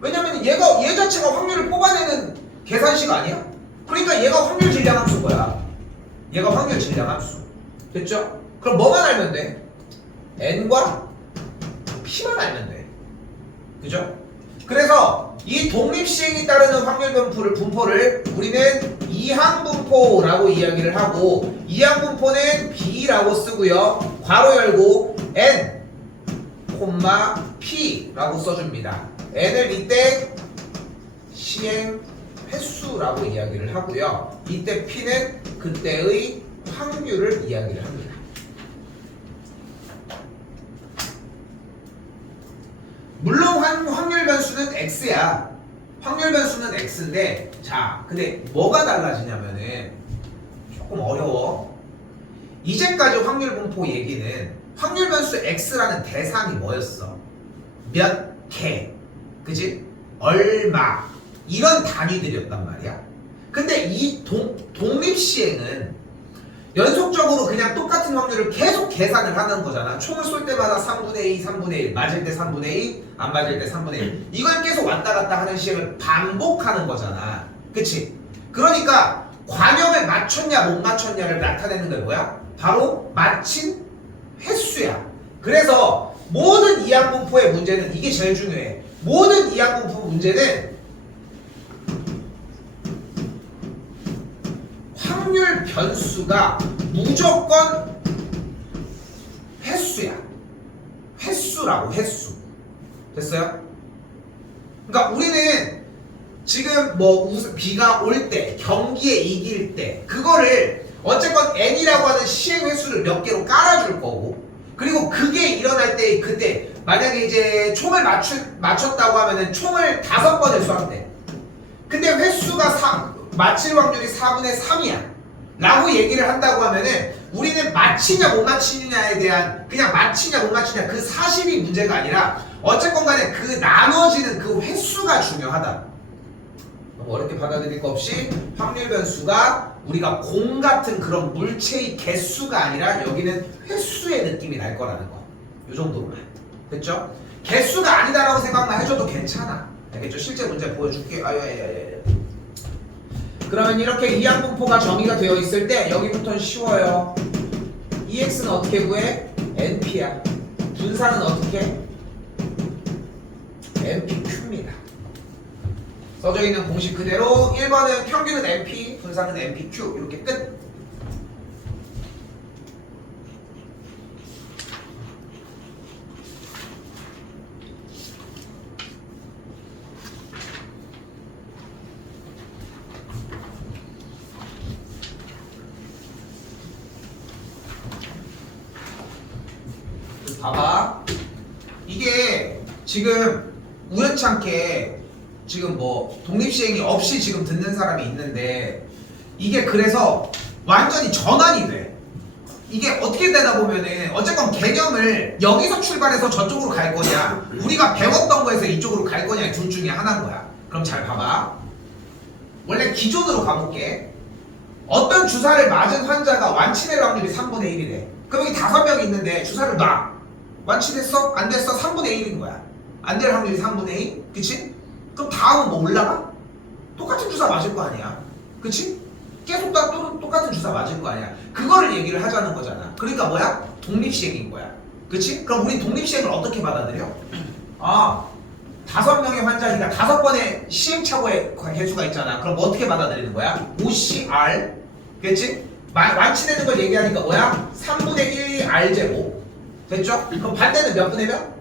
왜냐면 얘 자체가 확률을 뽑아내는 계산식 아니야? 그러니까 얘가 확률 질량함수인 거야. 얘가 확률 질량함수. 됐죠? 그럼 뭐만 알면 돼? N과 P만 알면 돼. 그죠? 그래서 이 독립시행이 따르는 확률 분포를 우리는 이항분포라고 이야기를 하고, 이항분포는 B라고 쓰고요. 괄호 열고 N, P라고 써줍니다. N을 이때 시행 횟수라고 이야기를 하고요. 이때 P는 그때의 확률을 이야기를 합니다. 물론 확률 변수는 X야. 확률 변수는 X인데, 자, 근데 뭐가 달라지냐면은 조금 어려워. 이제까지 확률 분포 얘기는 확률 변수 X라는 대상이 뭐였어? 몇 개, 그지? 얼마, 이런 단위들이었단 말이야. 근데 이 독립시행은 연속적으로 그냥 똑같은 확률을 계속 계산을 하는 거잖아. 총을 쏠 때마다 3분의 2, 3분의 1, 맞을 때 3분의 2, 안 맞을 때 3분의 1. 이걸 계속 왔다 갔다 하는 시행을 반복하는 거잖아. 그치? 그러니까 관역을 맞췄냐 못 맞췄냐를 나타내는 게 뭐야? 바로 맞힌 횟수야. 그래서 모든 이항분포의 문제는 이게 제일 중요해. 모든 이항분포 문제는 확률 변수가 무조건 횟수야. 횟수라고, 횟수. 됐어요? 그러니까 우리는 지금 뭐 비가 올 때, 경기에 이길 때, 그거를 어쨌건 N이라고 하는 시행 횟수를 몇 개로 깔아줄 거고, 그리고 그게 일어날 때, 그때 만약에 이제 총을 맞췄다고 하면은 총을 5번을 쏘았대. 근데 횟수가 맞힐 확률이 4분의 3이야 라고 얘기를 한다고 하면은 우리는 맞히냐 못 맞히냐에 대한, 그냥 맞히냐 못 맞히냐 그 사실이 문제가 아니라 어쨌건 간에 그 나눠지는 그 횟수가 중요하다. 너무 어렵게 받아들일 거 없이 확률 변수가 우리가 공 같은 그런 물체의 개수가 아니라 여기는 횟수의 느낌이 날 거라는 거. 이 정도로만. 됐죠? 개수가 아니다라고 생각만 해줘도 괜찮아. 알겠죠? 실제 문제 보여줄게. 그러면 이렇게 이항분포가 정의가 되어 있을 때 여기부터는 쉬워요. EX는 어떻게 구해? NP야. 분산은 어떻게? NPQ입니다. 써져 있는 공식 그대로 1번은 평균은 NP, 분산은 NPQ. 이렇게 끝. 봐봐. 이게 지금 우연찮게 지금 뭐 독립시행이 없이 지금 듣는 사람이 있는데, 이게 그래서 완전히 전환이 돼. 이게 어떻게 되다 보면은 어쨌건 개념을 여기서 출발해서 저쪽으로 갈 거냐, 우리가 배웠던 거에서 이쪽으로 갈 거냐, 둘 중에 하나인 거야. 그럼 잘 봐봐. 원래 기존으로 가볼게. 어떤 주사를 맞은 환자가 완치될 확률이 3분의 1이래. 그럼 여기 5명이 있는데 주사를 놔. 완치됐어? 안 됐어? 3분의 1인 거야. 안 될 확률이 3분의 1? 그치? 그럼 다음은 뭐 올라가? 똑같은 주사 맞을 거 아니야. 그치? 계속 똑같은 주사 맞을 거 아니야. 그거를 얘기를 하자는 거잖아. 그러니까 뭐야? 독립시행인 거야. 그치? 그럼 우리 독립시행을 어떻게 받아들여? 아, 5명의 환자니까 5번의 시행착오의 개수가 있잖아. 그럼 어떻게 받아들이는 거야? OCR. 그치? 완치되는 걸 얘기하니까 뭐야? 3분의 1이 R제곱. 됐죠? 그럼 반대는 몇 분의 몇?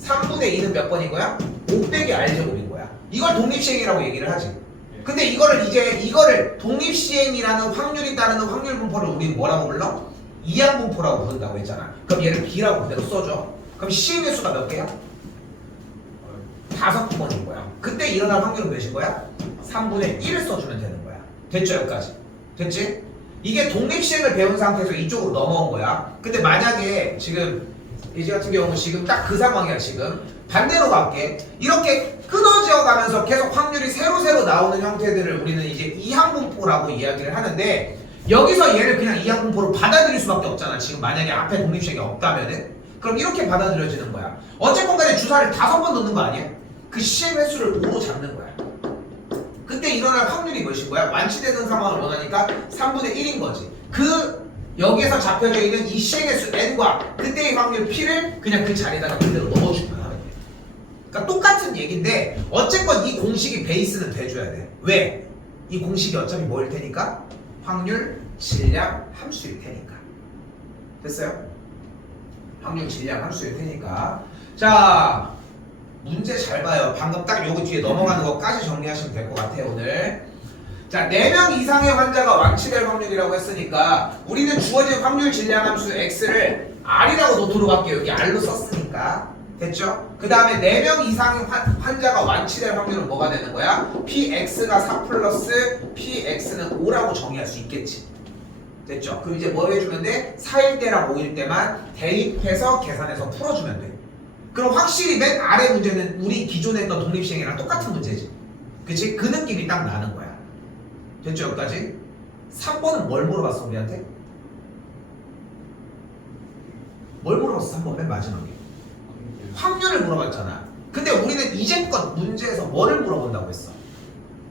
3분의 2는 몇 번인 거야? 5 빼기 R제곱인 거야. 이걸 독립시행이라고 얘기를 하지. 근데 이거를 독립시행이라는 확률이 따르는 확률 분포를 우리는 뭐라고 불러? 이항분포라고 부른다고 했잖아. 그럼 얘를 B라고 그대로 써줘. 그럼 시행의 수가 몇 개야? 5번인 거야. 그때 일어날 확률은 몇인 거야? 3분의 1을 써주면 되는 거야. 됐죠? 여기까지. 됐지? 이게 독립시행을 배운 상태에서 이쪽으로 넘어온 거야. 근데 만약에 지금 예지 같은 경우는 지금 딱 그 상황이야. 지금 반대로 갈게. 이렇게 끊어져 가면서 계속 확률이 새로 나오는 형태들을 우리는 이제 이항분포라고 이야기를 하는데, 여기서 얘를 그냥 이항분포로 받아들일 수밖에 없잖아. 지금 만약에 앞에 독립시행이 없다면은. 그럼 이렇게 받아들여지는 거야. 어쨌건 간에 주사를 5번 넣는 거 아니야? 그 시행 횟수를 5로 잡는 거야. 그때 일어날 확률이 몇인 거야? 완치되는 상황을 원하니까 3분의 1인 거지. 여기에서 잡혀져 있는 이 시행 횟수 n과 그때의 확률 p를 그냥 그 자리에다가 그대로 넣어주면 하면 돼. 그러니까 똑같은 얘기인데 어쨌건 이 공식이 베이스는 돼줘야 돼. 왜? 이 공식이 어차피 뭐일 테니까? 확률, 질량, 함수일 테니까. 됐어요? 확률, 질량, 함수일 테니까. 자, 문제 잘 봐요. 방금 딱 요거 뒤에 넘어가는 것까지 정리하시면 될 것 같아요, 오늘. 자, 4명 이상의 환자가 완치될 확률이라고 했으니까 우리는 주어진 확률 질량 함수 x를 r이라고 놓도록 할게요. 여기 r로 썼으니까. 됐죠? 그 다음에 4명 이상의 환자가 완치될 확률은 뭐가 되는 거야? px가 4 플러스 px는 5라고 정의할 수 있겠지. 됐죠? 그럼 이제 뭐 해주면 돼? 4일 때랑 5일 때만 대입해서 계산해서 풀어주면 돼. 그럼 확실히 맨 아래 문제는 우리 기존에 했던 독립시행이랑 똑같은 문제지. 그치? 그 느낌이 딱 나는 거야. 됐죠? 여기까지? 3번은 뭘 물어봤어 우리한테? 뭘 물어봤어 3번 맨 마지막에? 확률을 물어봤잖아. 근데 우리는 이제껏 문제에서 뭐를 물어본다고 했어?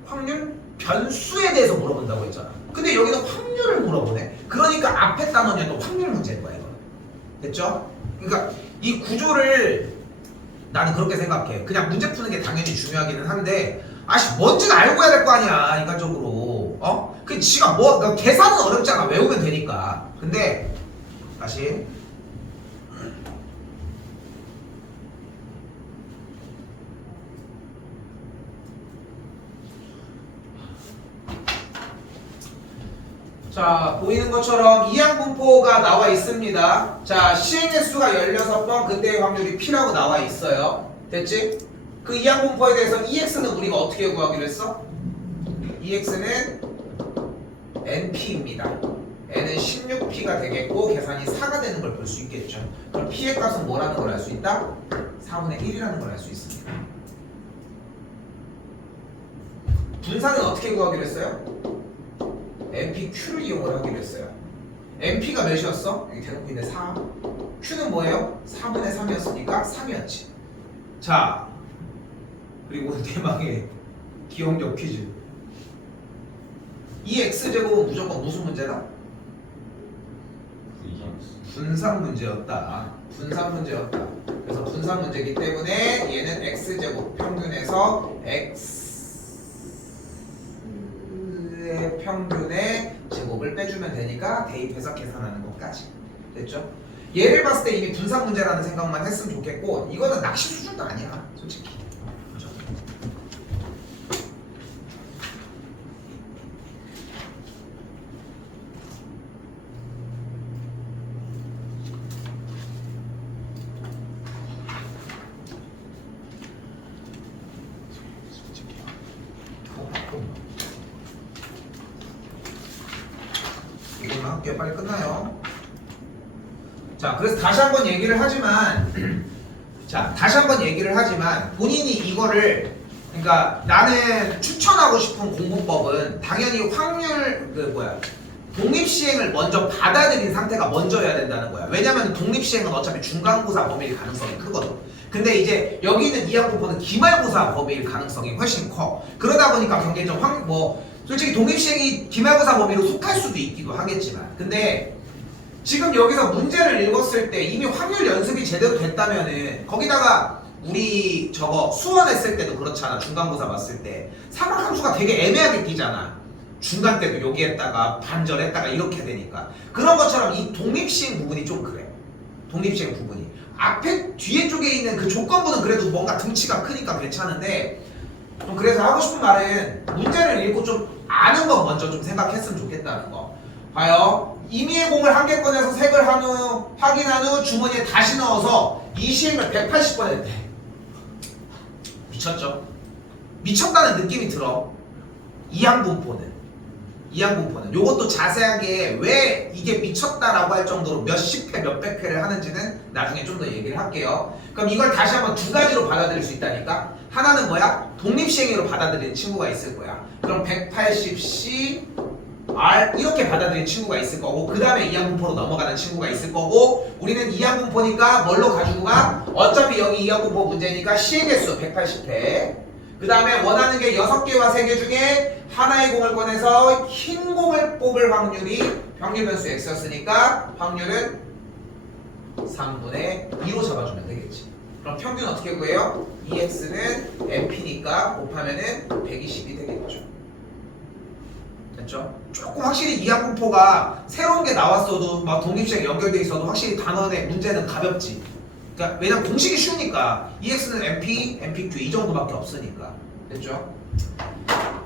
확률? 변수에 대해서 물어본다고 했잖아. 근데 여기는 확률을 물어보네. 그러니까 앞에 단원이 또 확률 문제인 거야 이거. 됐죠? 그러니까 이 구조를 나는 그렇게 생각해. 그냥 문제 푸는 게 당연히 중요하기는 한데 뭔지는 알고 해야 될 거 아니야 인간적으로. 그 지가 그러니까 계산은 어렵잖아. 외우면 되니까. 근데 다시 자, 보이는 것처럼 이항분포가 나와 있습니다. 자, 시행횟수가 16번, 그때의 확률이 P라고 나와 있어요. 됐지? 그 이항분포에 대해서 EX는 우리가 어떻게 구하기로 했어? EX는 NP입니다. N은 16P가 되겠고 계산이 4가 되는 걸 볼 수 있겠죠. 그럼 P의 값은 뭐라는 걸 알 수 있다? 4분의 1이라는 걸 알 수 있습니다. 분산은 어떻게 구하기로 했어요? NPQ를 이용을 하기로 했어요. NP가 몇이었어? 여기 대놓고 있네 4. Q는 뭐예요? 4분의 3이었으니까 3이었지. 자, 그리고 대망의 기억력 퀴즈. 이 X제곱은 무조건 무슨 문제다? 분산 문제였다. 분산 문제였다. 그래서 분산 문제이기 때문에 얘는 X제곱 평균에서 X의 평균의 제곱을 빼주면 되니까 대입해서 계산하는 것까지. 됐죠? 얘를 봤을 때 이미 분산 문제라는 생각만 했으면 좋겠고 이거는 낚시 수준도 아니야 솔직히. 그죠? 이거만 할게요. 빨리 끝나요. 자, 그래서 다시 한번 얘기를 하지만 본인이 이거를 그러니까 나는 추천하고 싶은 공부법은 당연히 확률 독립시행을 먼저 받아들인 상태가 먼저여야 된다는 거야. 왜냐면 독립시행은 어차피 중간고사 범위일 가능성이 크거든. 근데 이제 여기 있는 이항분포는 기말고사 범위일 가능성이 훨씬 커. 그러다 보니까 경계점 솔직히 독립시행이 기말고사 범위로 속할 수도 있기도 하겠지만, 근데 지금 여기서 문제를 읽었을 때 이미 확률 연습이 제대로 됐다면은 거기다가 우리 저거 수원했을 때도 그렇잖아. 중간고사 봤을 때 삼각함수가 되게 애매하게 뛰잖아. 중간 때도 여기에다가 반절했다가 이렇게 되니까 그런 것처럼 이 독립시행 부분이 좀 그래. 독립시행 부분이 뒤에 쪽에 있는 그 조건부는 그래도 뭔가 등치가 크니까 괜찮은데, 그래서 하고 싶은 말은 문제를 읽고 좀 아는 거 먼저 좀 생각했으면 좋겠다는 거. 봐요. 임의의 공을 한 개 꺼내서 색을 확인한 후 주머니에 다시 넣어서 이 시행을 180번 했대. 미쳤죠? 미쳤다는 느낌이 들어. 이항분포는 요것도 자세하게 왜 이게 미쳤다라고 할 정도로 몇십 회 몇백 회를 하는지는 나중에 좀 더 얘기를 할게요. 그럼 이걸 다시 한번 두 가지로 받아들일 수 있다니까. 하나는 뭐야? 독립시행으로 받아들이는 친구가 있을 거야. 그럼 180C R 이렇게 받아들이는 친구가 있을 거고, 그 다음에 이항분포로 넘어가는 친구가 있을 거고, 우리는 이항분포니까 뭘로 가지고 가? 어차피 여기 이항분포 문제니까 시의 개수 180회, 그 다음에 원하는 게 6개와 3개 중에 하나의 공을 꺼내서 흰 공을 뽑을 확률이 확률 변수 x였으니까 확률은 3분의 2로 잡아주면 되겠지. 그럼 평균 어떻게 구해요? 2x는 mp니까 곱하면은 120이 되겠죠. 됐죠? 조금 확실히 이항분포가 새로운 게 나왔어도 막 독립시행 연결돼 있어도 확실히 단원의 문제는 가볍지. 그러니까 왜냐면 공식이 쉬우니까. EX는 MP, MPQ 이 정도밖에 없으니까. 됐죠?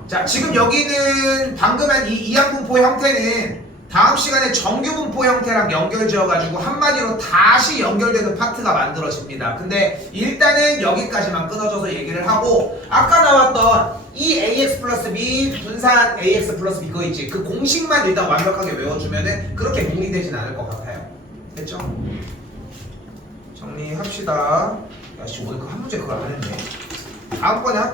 자, 지금 여기는 방금 한 이 이항분포 형태는 다음 시간에 정규분포 형태랑 연결지어가지고 한마디로 다시 연결되는 파트가 만들어집니다. 근데 일단은 여기까지만 끊어져서 얘기를 하고, 아까 나왔던 이 AX 플러스 B 분산 AX 플러스 B 그거 있지? 그 공식만 일단 완벽하게 외워주면은 그렇게 공리되진 않을 것 같아요. 됐죠? 정리합시다. 야씨, 오늘 그 한 문제 그걸 안 했네. 다음번에 할게.